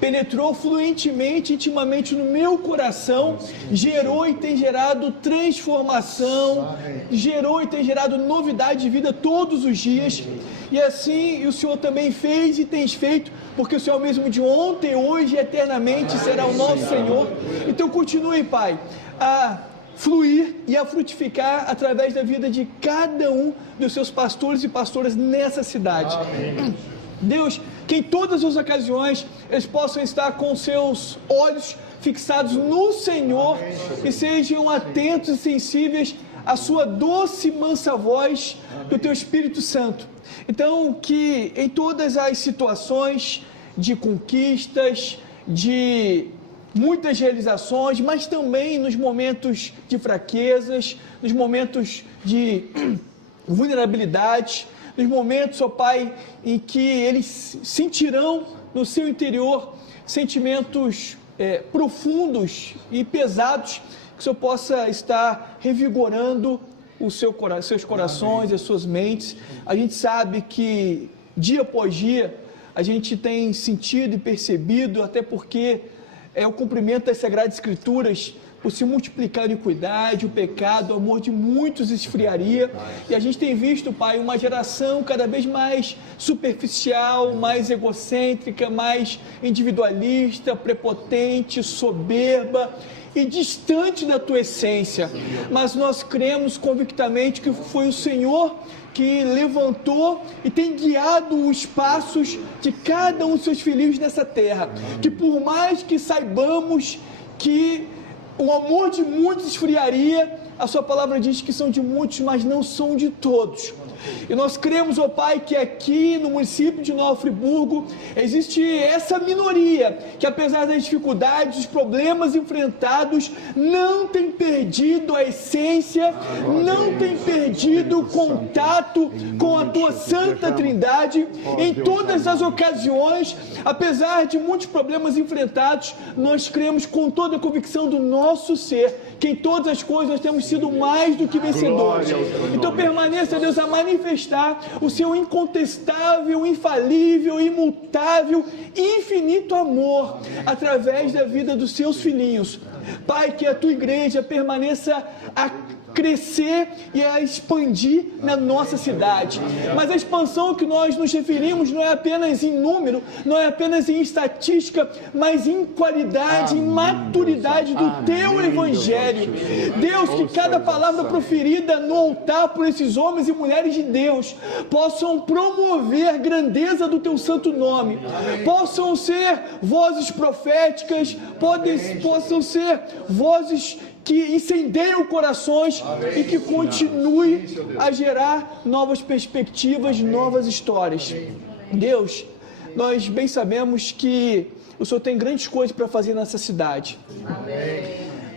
penetrou fluentemente, intimamente no meu coração, gerou e tem gerado transformação, gerou e tem gerado novidade de vida todos os dias. E assim o Senhor também fez e tens feito, porque o Senhor mesmo de ontem, hoje e eternamente será o nosso Senhor. Então continue, Pai, a fluir e a frutificar através da vida de cada um dos seus pastores e pastoras nessa cidade. Deus, que em todas as ocasiões eles possam estar com seus olhos fixados no Senhor e sejam atentos e sensíveis à sua doce e mansa voz do Teu Espírito Santo. Então, que em todas as situações de conquistas, de muitas realizações, mas também nos momentos de fraquezas, nos momentos de vulnerabilidade, nos momentos, ó Pai, em que eles sentirão no seu interior sentimentos profundos e pesados, que o Senhor possa estar revigorando seus corações, as suas mentes. A gente sabe que dia após dia a gente tem sentido e percebido, até porque o cumprimento das Sagradas Escrituras, por se multiplicar a iniquidade, o pecado, o amor de muitos esfriaria. E a gente tem visto, Pai, uma geração cada vez mais superficial, mais egocêntrica, mais individualista, prepotente, soberba e distante da Tua essência. Mas nós cremos convictamente que foi o Senhor que levantou e tem guiado os passos de cada um dos seus filhos nessa terra. Que por mais que saibamos que o amor de muitos esfriaria, a sua palavra diz que são de muitos, mas não são de todos. E nós cremos, ó Pai, que aqui no município de Nova Friburgo existe essa minoria que, apesar das dificuldades, dos problemas enfrentados, não tem perdido a essência, não tem perdido o contato com a Tua Santa Trindade. Em todas as ocasiões, apesar de muitos problemas enfrentados, nós cremos com toda a convicção do nosso ser que em todas as coisas nós temos sido mais do que vencedores. Então permaneça, Deus, a manifestar o Seu incontestável, infalível, imutável, infinito amor através da vida dos Seus filhinhos. Pai, que a Tua igreja permaneça a crescer e a expandir na nossa cidade. Mas a expansão que nós nos referimos não é apenas em número, não é apenas em estatística, mas em qualidade, em maturidade do Teu Evangelho. Deus, que cada palavra proferida no altar por esses homens e mulheres de Deus possam promover a grandeza do Teu santo nome, possam ser vozes proféticas, possam ser vozes que incendeiam corações e que continue a gerar novas perspectivas, novas histórias. Deus, nós bem sabemos que o Senhor tem grandes coisas para fazer nessa cidade.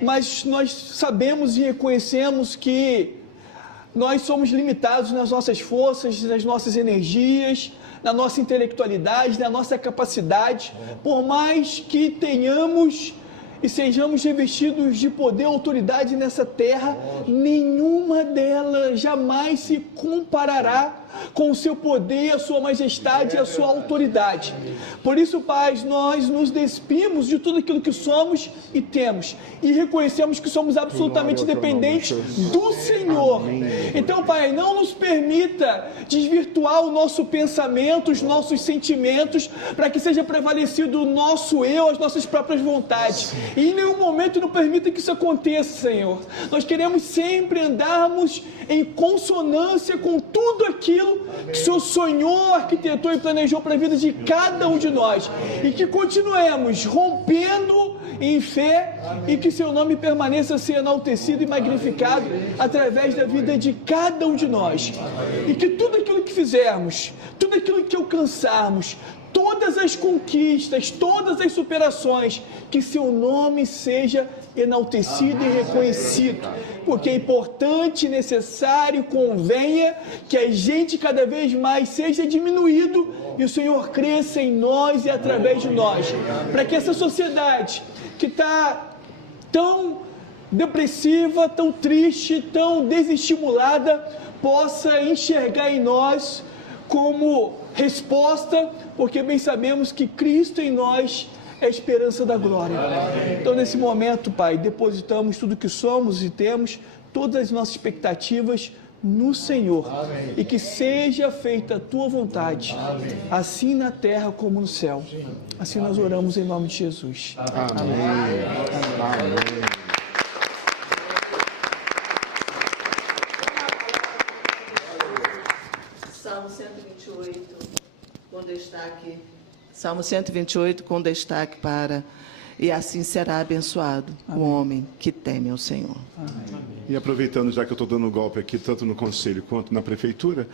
Mas nós sabemos e reconhecemos que nós somos limitados nas nossas forças, nas nossas energias, na nossa intelectualidade, na nossa capacidade. Por mais que tenhamos e sejamos revestidos de poder e autoridade nessa terra, nenhuma delas jamais se comparará com o Seu poder, a Sua majestade e a Sua autoridade. Por isso, Pai, nós nos despimos de tudo aquilo que somos e temos e reconhecemos que somos absolutamente dependentes do Senhor. Então, Pai, não nos permita desvirtuar o nosso pensamento, os nossos sentimentos, para que seja prevalecido o nosso eu, as nossas próprias vontades. E em nenhum momento não permita que isso aconteça, Senhor. Nós queremos sempre andarmos em consonância com tudo aquilo que o Senhor sonhou, arquitetou e planejou para a vida de cada um de nós. E que continuemos rompendo em fé e que Seu nome permaneça a ser enaltecido e magnificado através da vida de cada um de nós. E que tudo aquilo que fizermos, tudo aquilo que alcançarmos, todas as conquistas, todas as superações, que Seu nome seja enaltecido e reconhecido, porque é importante, necessário, convenha que a gente cada vez mais seja diminuído e o Senhor cresça em nós e através de nós, para que essa sociedade que está tão depressiva, tão triste, tão desestimulada, possa enxergar em nós como resposta, porque bem sabemos que Cristo em nós é a esperança da glória. Então, nesse momento, Pai, depositamos tudo que somos e temos, todas as nossas expectativas no Senhor. Amém. E que seja feita a Tua vontade, amém, assim na terra como no céu. Assim nós oramos em nome de Jesus. Amém. Amém. Salmo 128, quando está aqui. Salmo 128, com destaque para: e assim será abençoado o homem que teme ao Senhor. E aproveitando, já que eu estou dando golpe aqui, tanto no Conselho quanto na Prefeitura,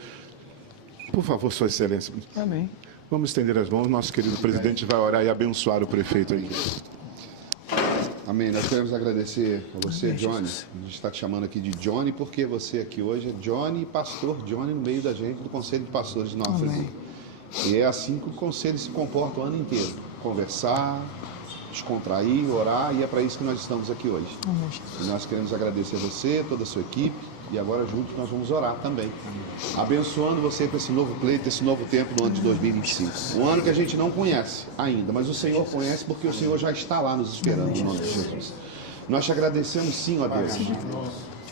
por favor, Sua Excelência. Amém. Vamos estender as mãos. Nosso querido presidente vai orar e abençoar o prefeito aí. Amém. Nós queremos agradecer a você, Johnny. A gente está te chamando aqui de Johnny porque você aqui hoje é Johnny e pastor Johnny no meio da gente do Conselho de Pastores de Nova Friburgo. E é assim que o Conselho se comporta o ano inteiro. Conversar, descontrair, orar, e é para isso que nós estamos aqui hoje. E nós queremos agradecer a você, toda a sua equipe, e agora juntos nós vamos orar também. Abençoando você para esse novo pleito, esse novo tempo no ano de 2025. Um ano que a gente não conhece ainda, mas o Senhor conhece porque o Senhor já está lá nos esperando no nome de Jesus. Nós te agradecemos sim, ó Deus,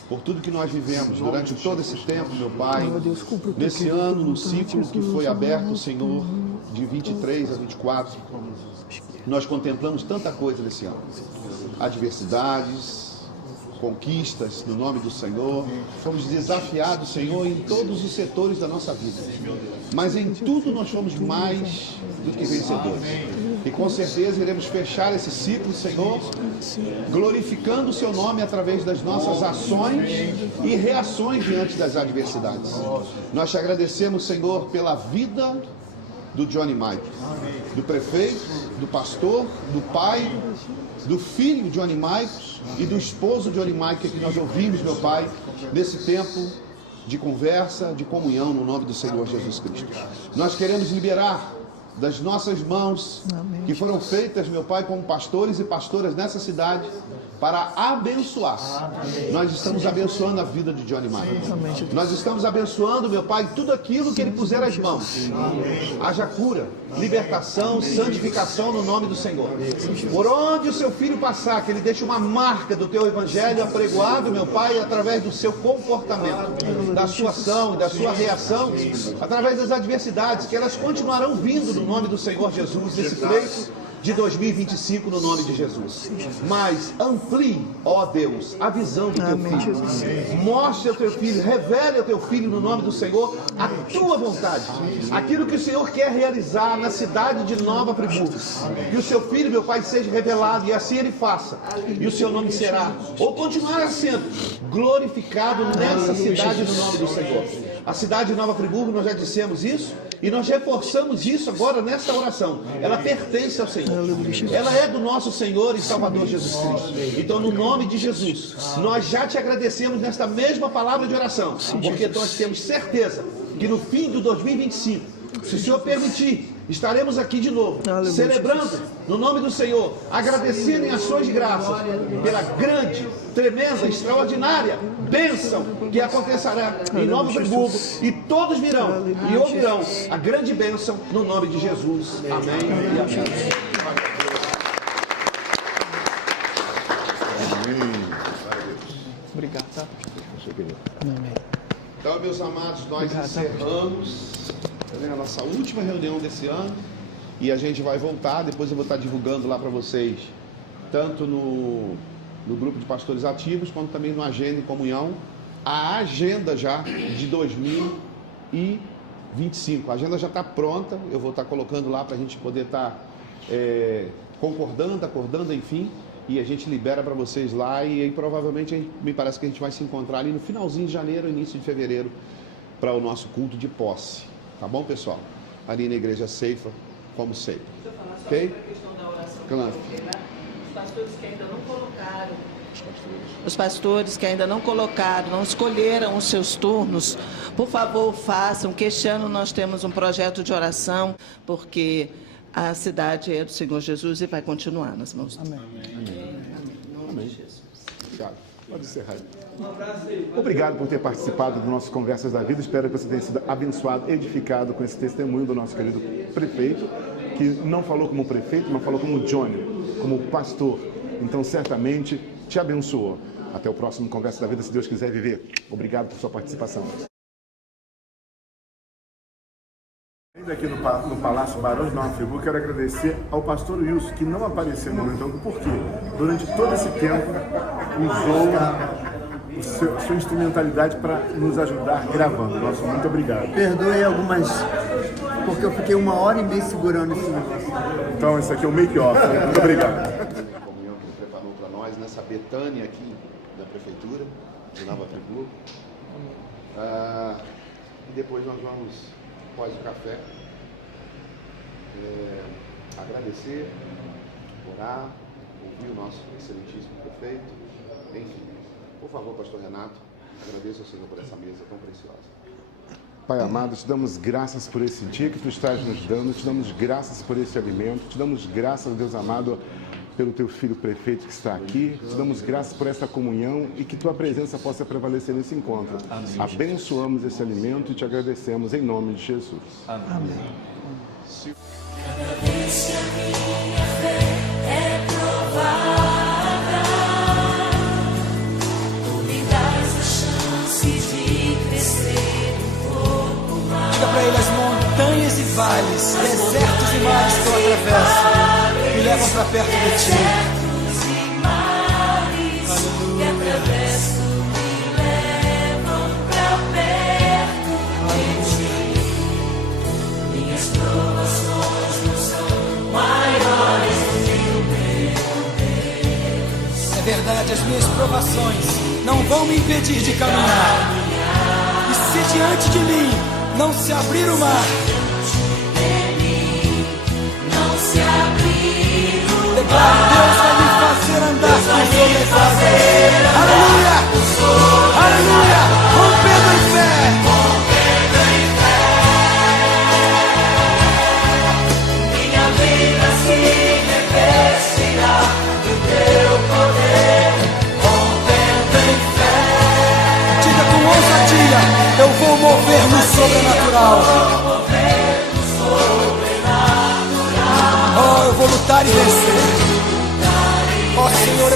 por tudo que nós vivemos durante todo esse tempo, meu Pai, nesse ano, no ciclo que foi aberto, Senhor, de 23 a 24, nós contemplamos tanta coisa nesse ano. Adversidades, conquistas no nome do Senhor, fomos desafiados, Senhor, em todos os setores da nossa vida, mas em tudo nós fomos mais do que vencedores, e com certeza iremos fechar esse ciclo, Senhor, glorificando o Seu nome através das nossas ações e reações diante das adversidades. Nós te agradecemos, Senhor, pela vida do Johnny Mike, do prefeito, do pastor, do pai, do filho Johnny Mike e do esposo Johnny Mike, que nós ouvimos, meu Pai, nesse tempo de conversa, de comunhão, no nome do Senhor Jesus Cristo. Nós queremos liberar das nossas mãos, que foram feitas, meu Pai, como pastores e pastoras nessa cidade, para abençoar. Nós estamos abençoando a vida de Johnny Mike. Nós estamos abençoando, meu Pai, tudo aquilo que Ele puser as mãos. Haja cura, libertação, santificação no nome do Senhor. Por onde o Seu Filho passar, que Ele deixe uma marca do Teu Evangelho apregoado, meu Pai, através do seu comportamento, da sua ação, da sua reação, através das adversidades, que elas continuarão vindo no nome do Senhor Jesus, nesse pleito de 2025, no nome de Jesus. Mas amplie, ó Deus, a visão do Teu Filho. Mostre ao Teu Filho, revele ao Teu Filho, no nome do Senhor, a Tua vontade. Aquilo que o Senhor quer realizar na cidade de Nova Friburgo. Que o Seu Filho, meu Pai, seja revelado, e assim Ele faça. E o Seu nome será, ou continuará sendo, glorificado nessa cidade, no nome do Senhor. A cidade de Nova Friburgo, nós já dissemos isso, e nós reforçamos isso agora nesta oração. Ela pertence ao Senhor. Ela é do nosso Senhor e Salvador Jesus Cristo. Então, no nome de Jesus, nós já te agradecemos nesta mesma palavra de oração, porque nós temos certeza que no fim de 2025, se o Senhor permitir, estaremos aqui de novo, celebrando no nome do Senhor, agradecendo em ações de graça pela grande, tremenda, extraordinária bênção que acontecerá em Nova Friburgo, e todos virão e ouvirão a grande bênção no nome de Jesus. Amém e amém. Obrigado, tá? Então, meus amados, nós encerramos a nossa última reunião desse ano, e a gente vai voltar. Depois eu vou estar divulgando lá para vocês, tanto no grupo de pastores ativos, quanto também no Agenda e Comunhão, a agenda já de 2025. A agenda já está pronta, eu vou estar colocando lá para a gente poder estar concordando, acordando, enfim, e a gente libera para vocês lá, e aí provavelmente me parece que a gente vai se encontrar ali no finalzinho de janeiro, início de fevereiro, para o nosso culto de posse. Tá bom, pessoal? Ali na Igreja Ceifa, como sempre. Ok? A questão da oração, os pastores que ainda não colocaram. Os pastores que ainda não colocaram, não escolheram os seus turnos, por favor, façam, que este ano nós temos um projeto de oração, porque a cidade é do Senhor Jesus e vai continuar nas mãos dele. Amém. Obrigado. Pode encerrar. Obrigado por ter participado do nosso Conversas da Vida. Espero que você tenha sido abençoado, edificado com esse testemunho do nosso querido prefeito, que não falou como prefeito, mas falou como Johnny, como pastor. Então, certamente, te abençoou. Até o próximo Conversa da Vida, se Deus quiser viver. Obrigado por sua participação. Ainda aqui no Palácio Barão de Nova Friburgo, quero agradecer ao pastor Wilson, que não apareceu no momento. Por quê? Durante todo esse tempo, usou sua instrumentalidade para nos ajudar gravando. Nosso muito obrigado. Perdoe algumas, porque eu fiquei 1h30 segurando esse negócio. Então, esse aqui é o make-off. Muito obrigado. A comunhão que ele preparou para nós nessa Betânia aqui da Prefeitura de Nova Friburgo. E depois nós vamos, após o café, agradecer, orar, ouvir o nosso excelentíssimo prefeito. Enfim, por favor, pastor Renato, agradeço ao Senhor por essa mesa tão preciosa. Pai amado, te damos graças por esse dia que tu estás nos dando, te damos graças por esse alimento, te damos graças, Deus amado, pelo teu filho prefeito que está aqui, te damos graças por essa comunhão e que tua presença possa prevalecer nesse encontro. Amém. Abençoamos esse alimento e te agradecemos em nome de Jesus. Amém. Cada vez que a minha fé é provada, tu me dás a chance de crescer um pouco mais. Diga para ele: as montanhas e vales, desertos e mares que eu atravesso, me levam para perto de ti. Desertos e mares que atravesso me levam para perto de ti. Minhas provações não são maiores do que o meu Deus. É verdade, as minhas provações não vão me impedir de caminhar. E se diante de mim não se abrir o mar, Não se abrir o declaro: Deus vai me fazer andar por sobre as águas. Aleluia! Aleluia! Rompendo em fé! Minha vida se revestirá do teu poder, rompendo em fé. Diga com ousadia: eu vou mover no sobrenatural. Oh, eu vou lutar e vencer. Ó Senhor,